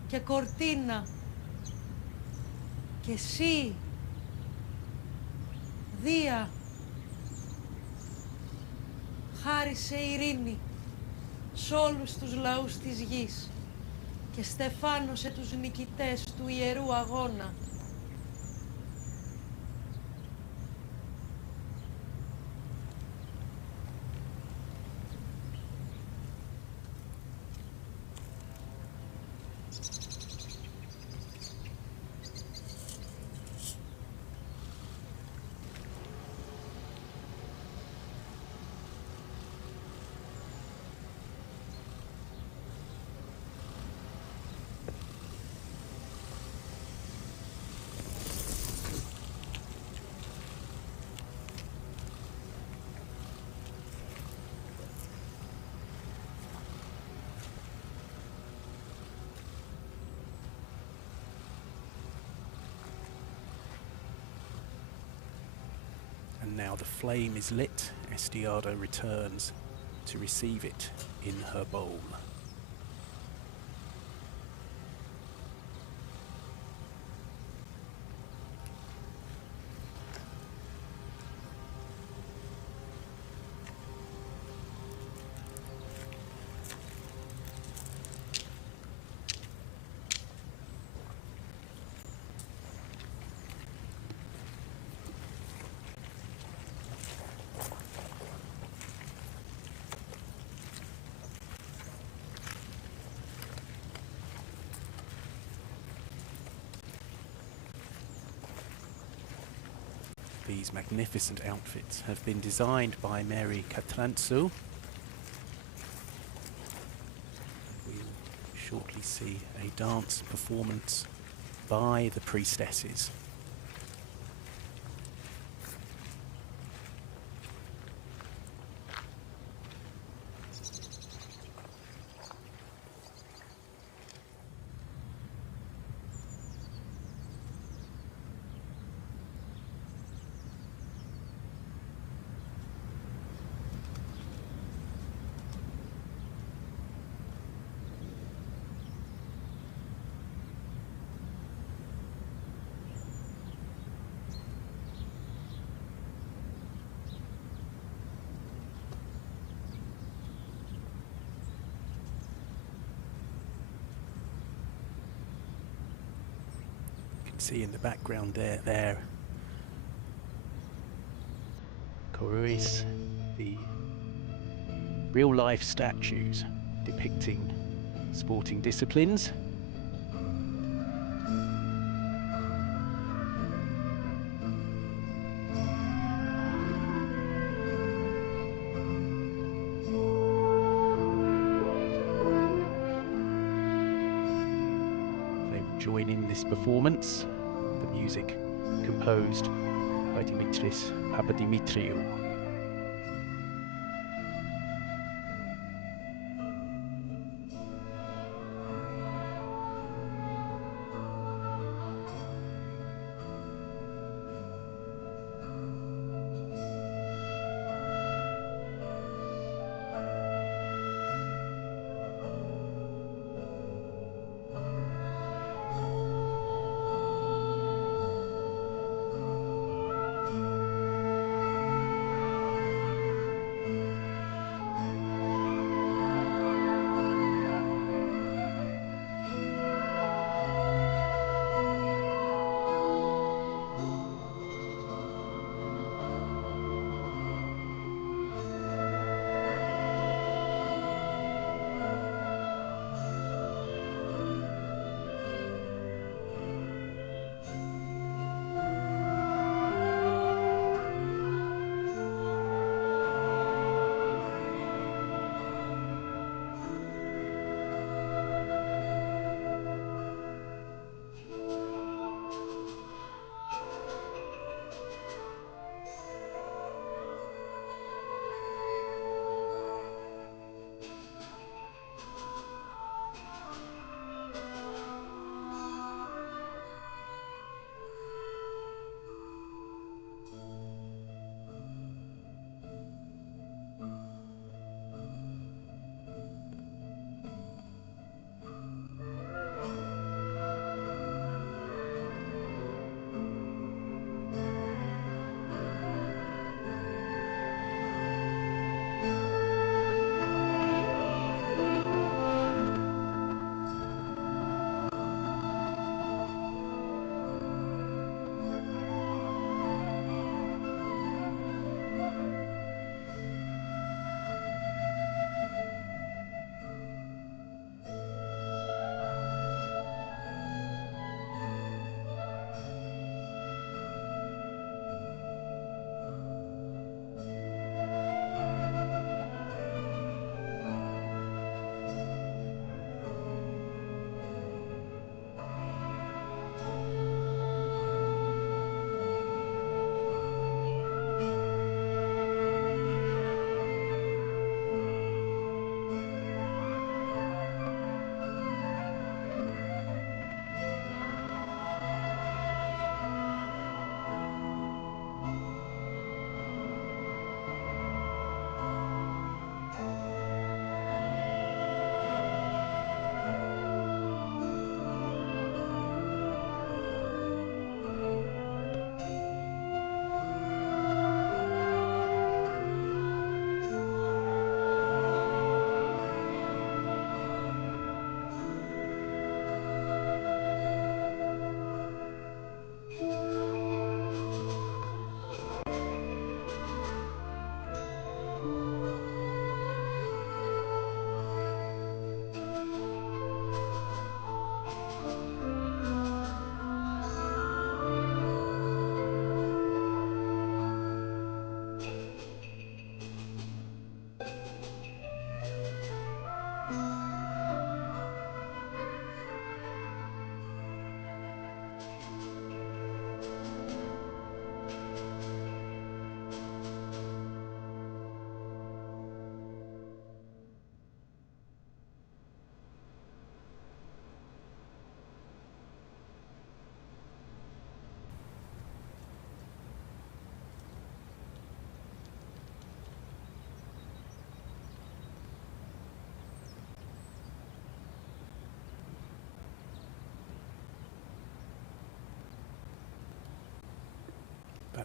και Κορτίνα, και εσύ, Δία, χάρισε ειρήνη σ' όλους τους λαούς της γης και στεφάνωσε τους νικητές του ιερού αγώνα. And now the flame is lit. Estiado returns to receive it in her bowl. These magnificent outfits have been designed by Mary Catranzo. We'll shortly see a dance performance by the priestesses. See in the background there Coruis, the real-life statues depicting sporting disciplines. They will join in this performance. The music composed by Dimitris Papadimitriou.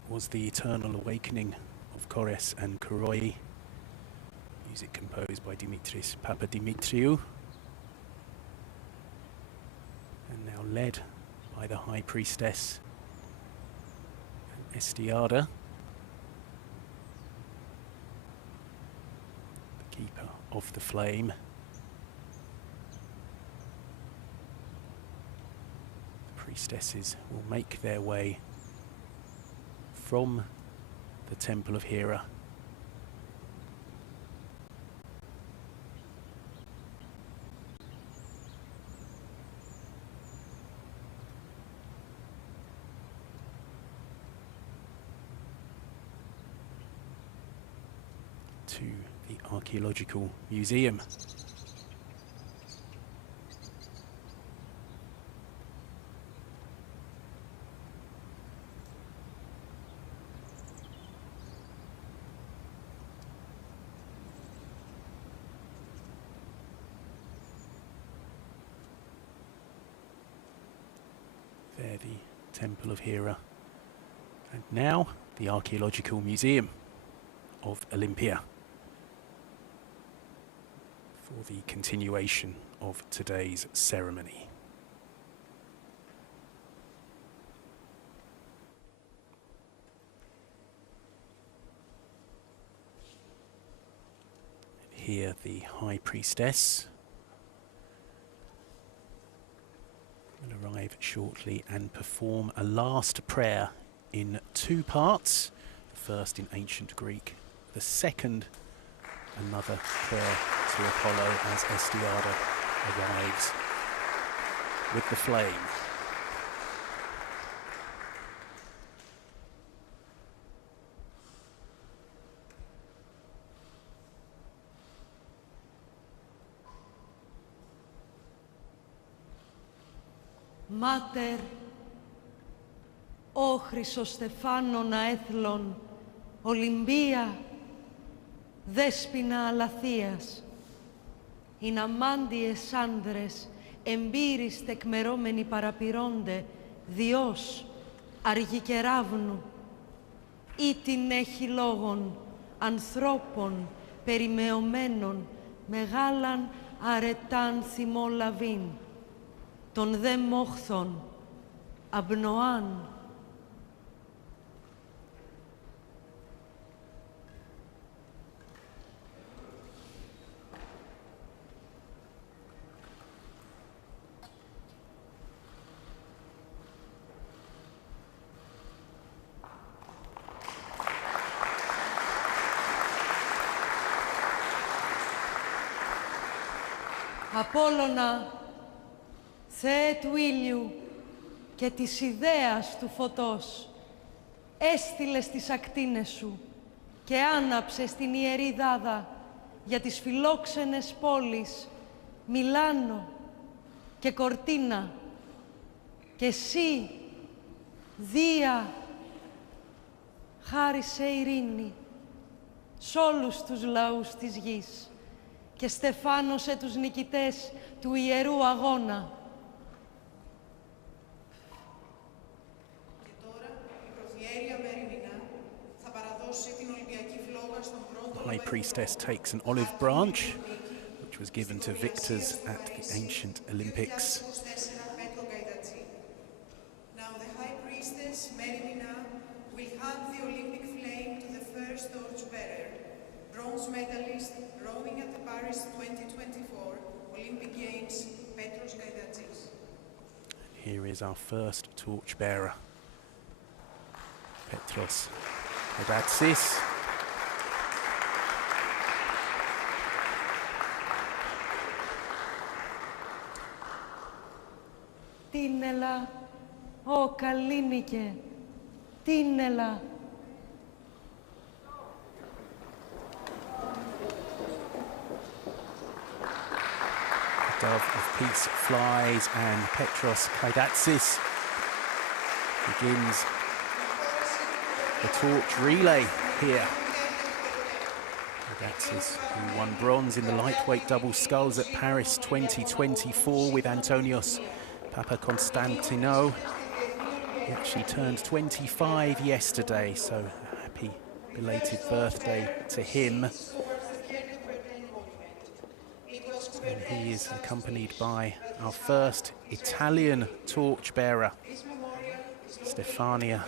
was the eternal awakening of Kores and Koroi. Music composed by Dimitris Papadimitriou. And now led by the High Priestess Estiada, the keeper of the flame. The priestesses will make their way from the Temple of Hera to the Archaeological Museum. There, the Temple of Hera, and now the Archaeological Museum of Olimpia for the continuation of today's ceremony. Here the High Priestess will arrive shortly and perform a last prayer in two parts. The first in ancient Greek, the second another prayer to Apollo as Estiada arrives with the flame. Mater, ο Χρυσοστεφάνων αέθλων, Olimpia, δέσποινα αλαθείας, ειν αμάντιες άνδρες, εμπείρις τεκμερώμενοι παραπηρώνται, Διός, αργικεράβνου, ή την έχει λόγων, ανθρώπων, περιμεωμένων, μεγάλαν αρετάν θυμό λαβήν, των δε μόχθων, απνοάν. Απόλλωνα, Θεέ του ήλιου και της ιδέας του φωτός, έστειλες τις ακτίνες σου και άναψες την ιερή δάδα για τις φιλόξενες πόλεις Μιλάνο και Κορτίνα, και εσύ, Δία, χάρισε ειρήνη σ' όλους τους λαούς της γης και στεφάνωσε τους νικητές του ιερού αγώνα. Και τώρα η προφιέρεια Μέριμινα θα παραδώσει την Ολυμπιακή φλόγα στον πρώτο High Priestess takes an olive branch, which was given to victors at the ancient Olympics. Now the High Priestess Μέριμινα will hand the Olympic flame to the first torchbearer, bronze medalist rowing at the Paris 2024 Olympic Games, Petros Gaidatsis. Here is our first torchbearer, Petros Gaidatsis. Τίνελα, ω Καλλίνικε, τίνελα. The dove of peace flies and Petros Gaidatsis begins the torch relay here. Gaidatsis, who won bronze in the lightweight double sculls at Paris 2024 with Antonios Papakonstantinou. He actually turned 25 yesterday, so happy belated birthday to him. And he is accompanied by our first Italian torchbearer, Stefania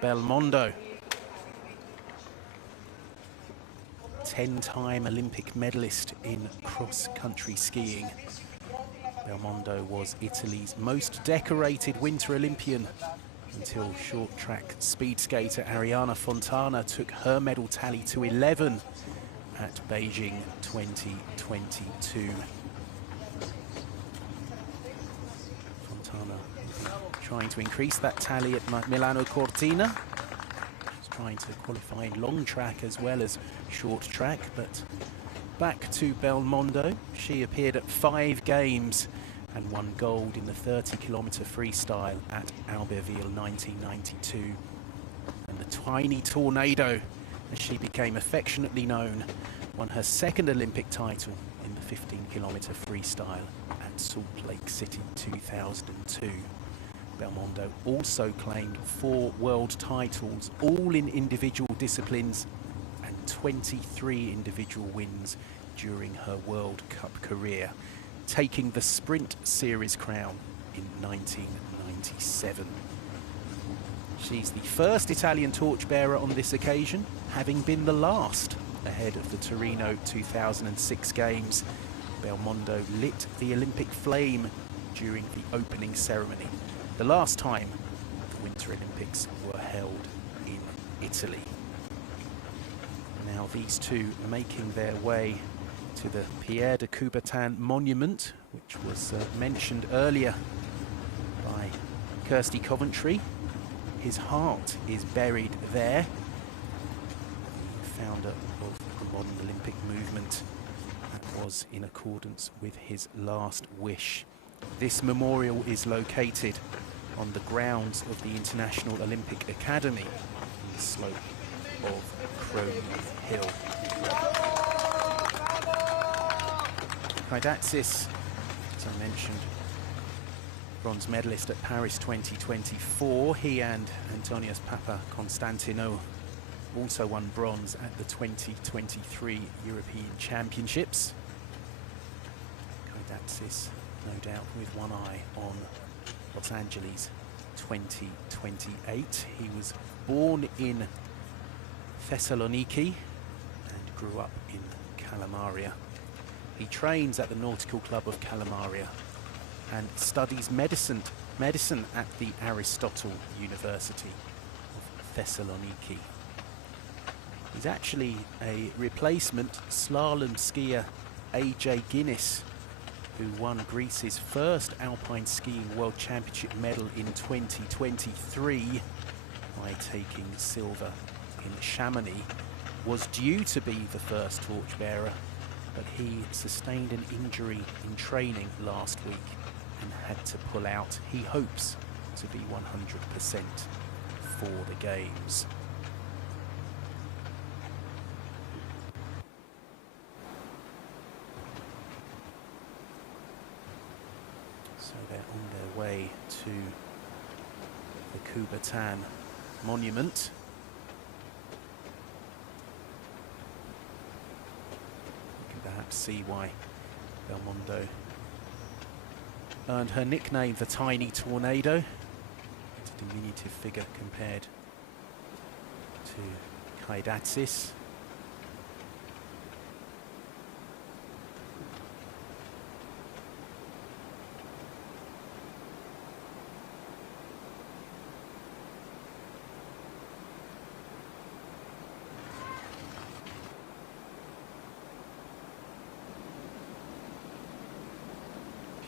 Belmondo. 10-time Olympic medalist in cross-country skiing. Belmondo was Italy's most decorated Winter Olympian until short track speed skater Arianna Fontana took her medal tally to 11 at Beijing 2022. Fontana trying to increase that tally at Milano Cortina. She's trying to qualify in long track as well as short track, but back to Belmondo. She appeared at 5 games and won gold in the 30-kilometer freestyle at Albertville 1992. And the Tiny Tornado, as she became affectionately known, won her second Olympic title in the 15-kilometer freestyle at Salt Lake City 2002. Belmondo also claimed 4 world titles, all in individual disciplines, and 23 individual wins during her World Cup career, taking the Sprint Series crown in 1997. She's the first Italian torchbearer on this occasion, having been the last ahead of the Torino 2006 Games. Belmondo lit the Olympic flame during the opening ceremony, the last time the Winter Olympics were held in Italy. Now these two making their way to the Pierre de Coubertin monument, which was mentioned earlier by Kirsty Coventry. His heart is buried there. The founder of the modern Olympic movement. That was in accordance with his last wish. This memorial is located on the grounds of the International Olympic Academy on the slope of Crone Hill. Kaidatsis, as I mentioned, bronze medalist at Paris 2024. He and Antonios Papakonstantinou also won bronze at the 2023 European Championships. Kaidatsis, no doubt, with one eye on Los Angeles 2028. He was born in Thessaloniki and grew up in Kalamaria. He trains at the Nautical Club of Kalamaria and studies medicine at the Aristotle University of Thessaloniki. He's actually a replacement slalom skier AJ Guinness, who won Greece's first Alpine Skiing World Championship medal in 2023 by taking silver in Chamonix, was due to be the first torchbearer, but he sustained an injury in training last week and had to pull out. He hopes to be 100% for the Games. So they're on their way to the Coubertin monument. Perhaps see why Belmondo earned her nickname the Tiny Tornado. It's a diminutive figure compared to Kaidatsis.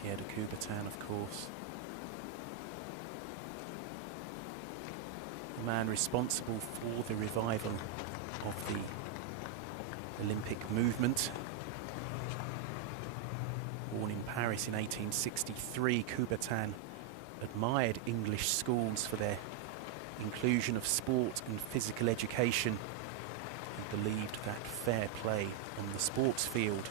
Pierre de Coubertin, of course. The man responsible for the revival of the Olympic movement. Born in Paris in 1863, Coubertin admired English schools for their inclusion of sport and physical education, and believed that fair play on the sports field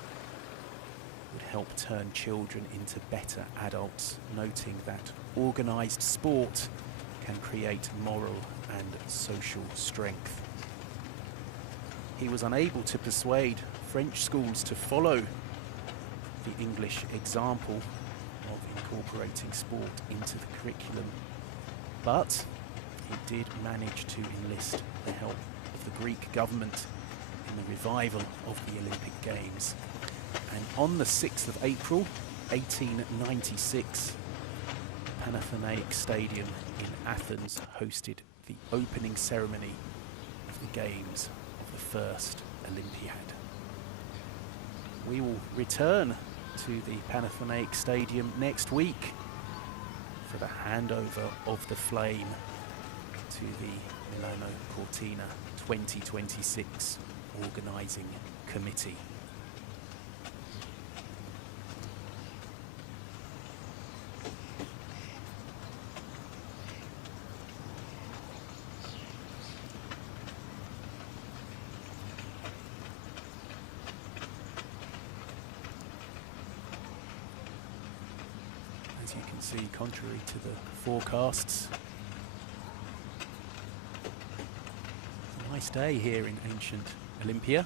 would help turn children into better adults, noting that organised sport can create moral and social strength. He was unable to persuade French schools to follow the English example of incorporating sport into the curriculum, but he did manage to enlist the help of the Greek government in the revival of the Olympic Games. And on the 6th of April 1896, the Panathenaic Stadium in Athens hosted the opening ceremony of the Games of the first Olympiad. We will return to the Panathenaic Stadium next week for the handover of the flame to the Milano Cortina 2026 organising committee. As you can see, contrary to the forecasts, it's a nice day here in ancient Olimpia.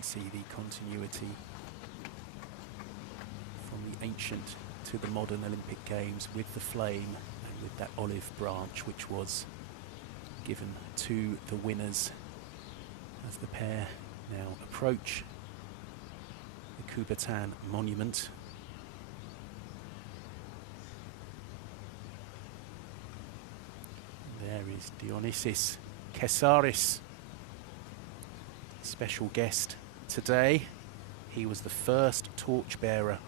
See the continuity from the ancient to the modern Olympic Games with the flame and with that olive branch which was given to the winners as the pair now approach the Coubertin monument. And there is Dionysios Kesaris, special guest today. He was the first torchbearer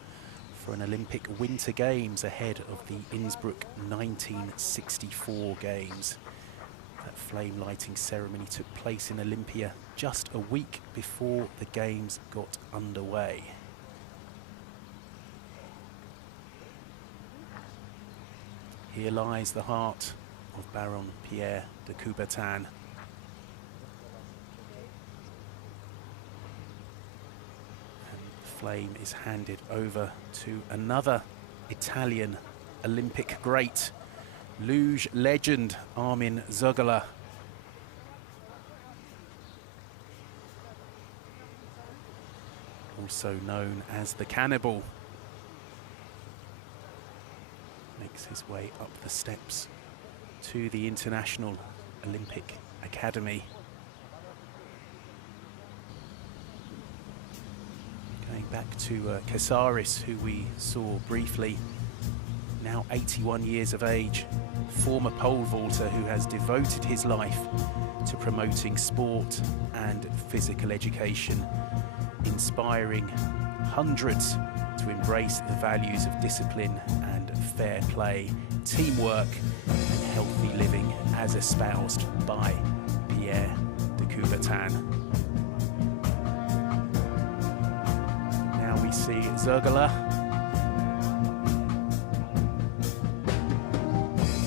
for an Olympic Winter Games ahead of the Innsbruck 1964 Games. That flame lighting ceremony took place in Olimpia just a week before the Games got underway. Here lies the heart of Baron Pierre de Coubertin. Flame is handed over to another Italian Olympic great, luge legend Armin Zögerler. Also known as the Cannibal. Makes his way up the steps to the International Olympic Academy. Back to Kesaris, who we saw briefly, now 81 years of age, former pole vaulter who has devoted his life to promoting sport and physical education, inspiring hundreds to embrace the values of discipline and fair play, teamwork and healthy living as espoused by Pierre de Coubertin. We see Zögerler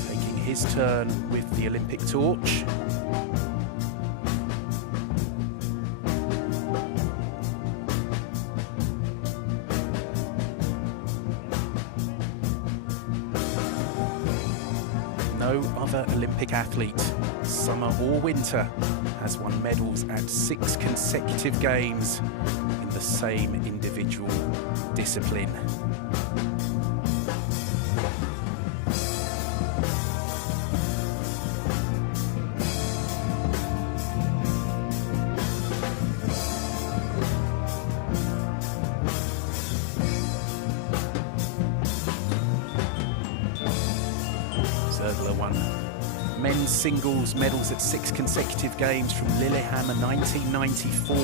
taking his turn with the Olympic torch. No other Olympic athlete, summer or winter, has won medals at 6 consecutive games in the same individual discipline. Zögerler won men's singles medals at 6 consecutive games from Lillehammer 1994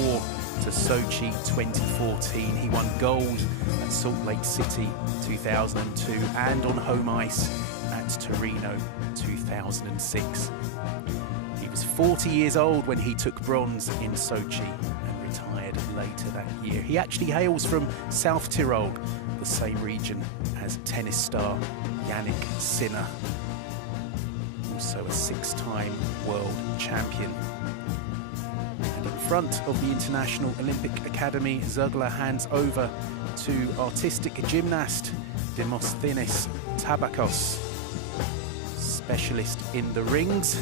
to Sochi 2014. He won gold at Salt Lake City 2002 and on home ice at at Torino 2006. He was 40 years old when he took bronze in Sochi and retired later that year. He actually hails from South Tyrol, the same region as tennis star Yannick Sinner, also a 6-time world champion. And in front of the International Olympic Academy, Zugler hands over to artistic gymnast Demosthenes Tabakos, specialist in the rings.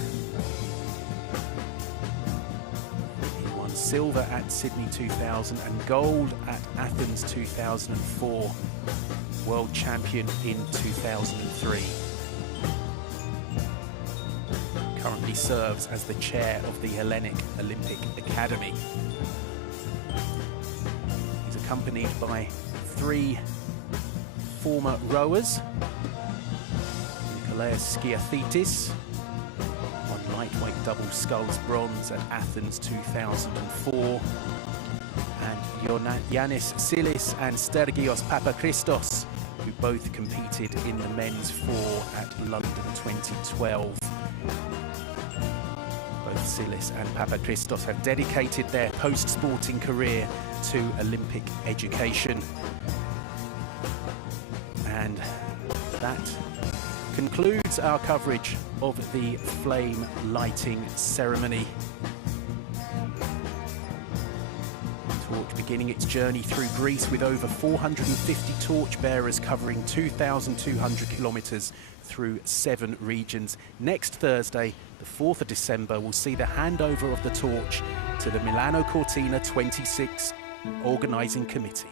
He won silver at Sydney 2000 and gold at Athens 2004, world champion in 2003. Currently serves as the chair of the Hellenic Olympic Academy. He's accompanied by 3 former rowers: Nikolaos Skiathidis on lightweight double sculls bronze at Athens 2004, and Yannis Silis and Stergios Papachristos, who both competed in the men's 4 at London 2012. Both Silis and Papachristos have dedicated their post-sporting career to Olympic education. And that concludes our coverage of the flame lighting ceremony. Torch beginning its journey through Greece with over 450 torchbearers covering 2,200 kilometres through 7 regions. Next Thursday, the 4th of December, will see the handover of the torch to the Milano Cortina 26 organising committee.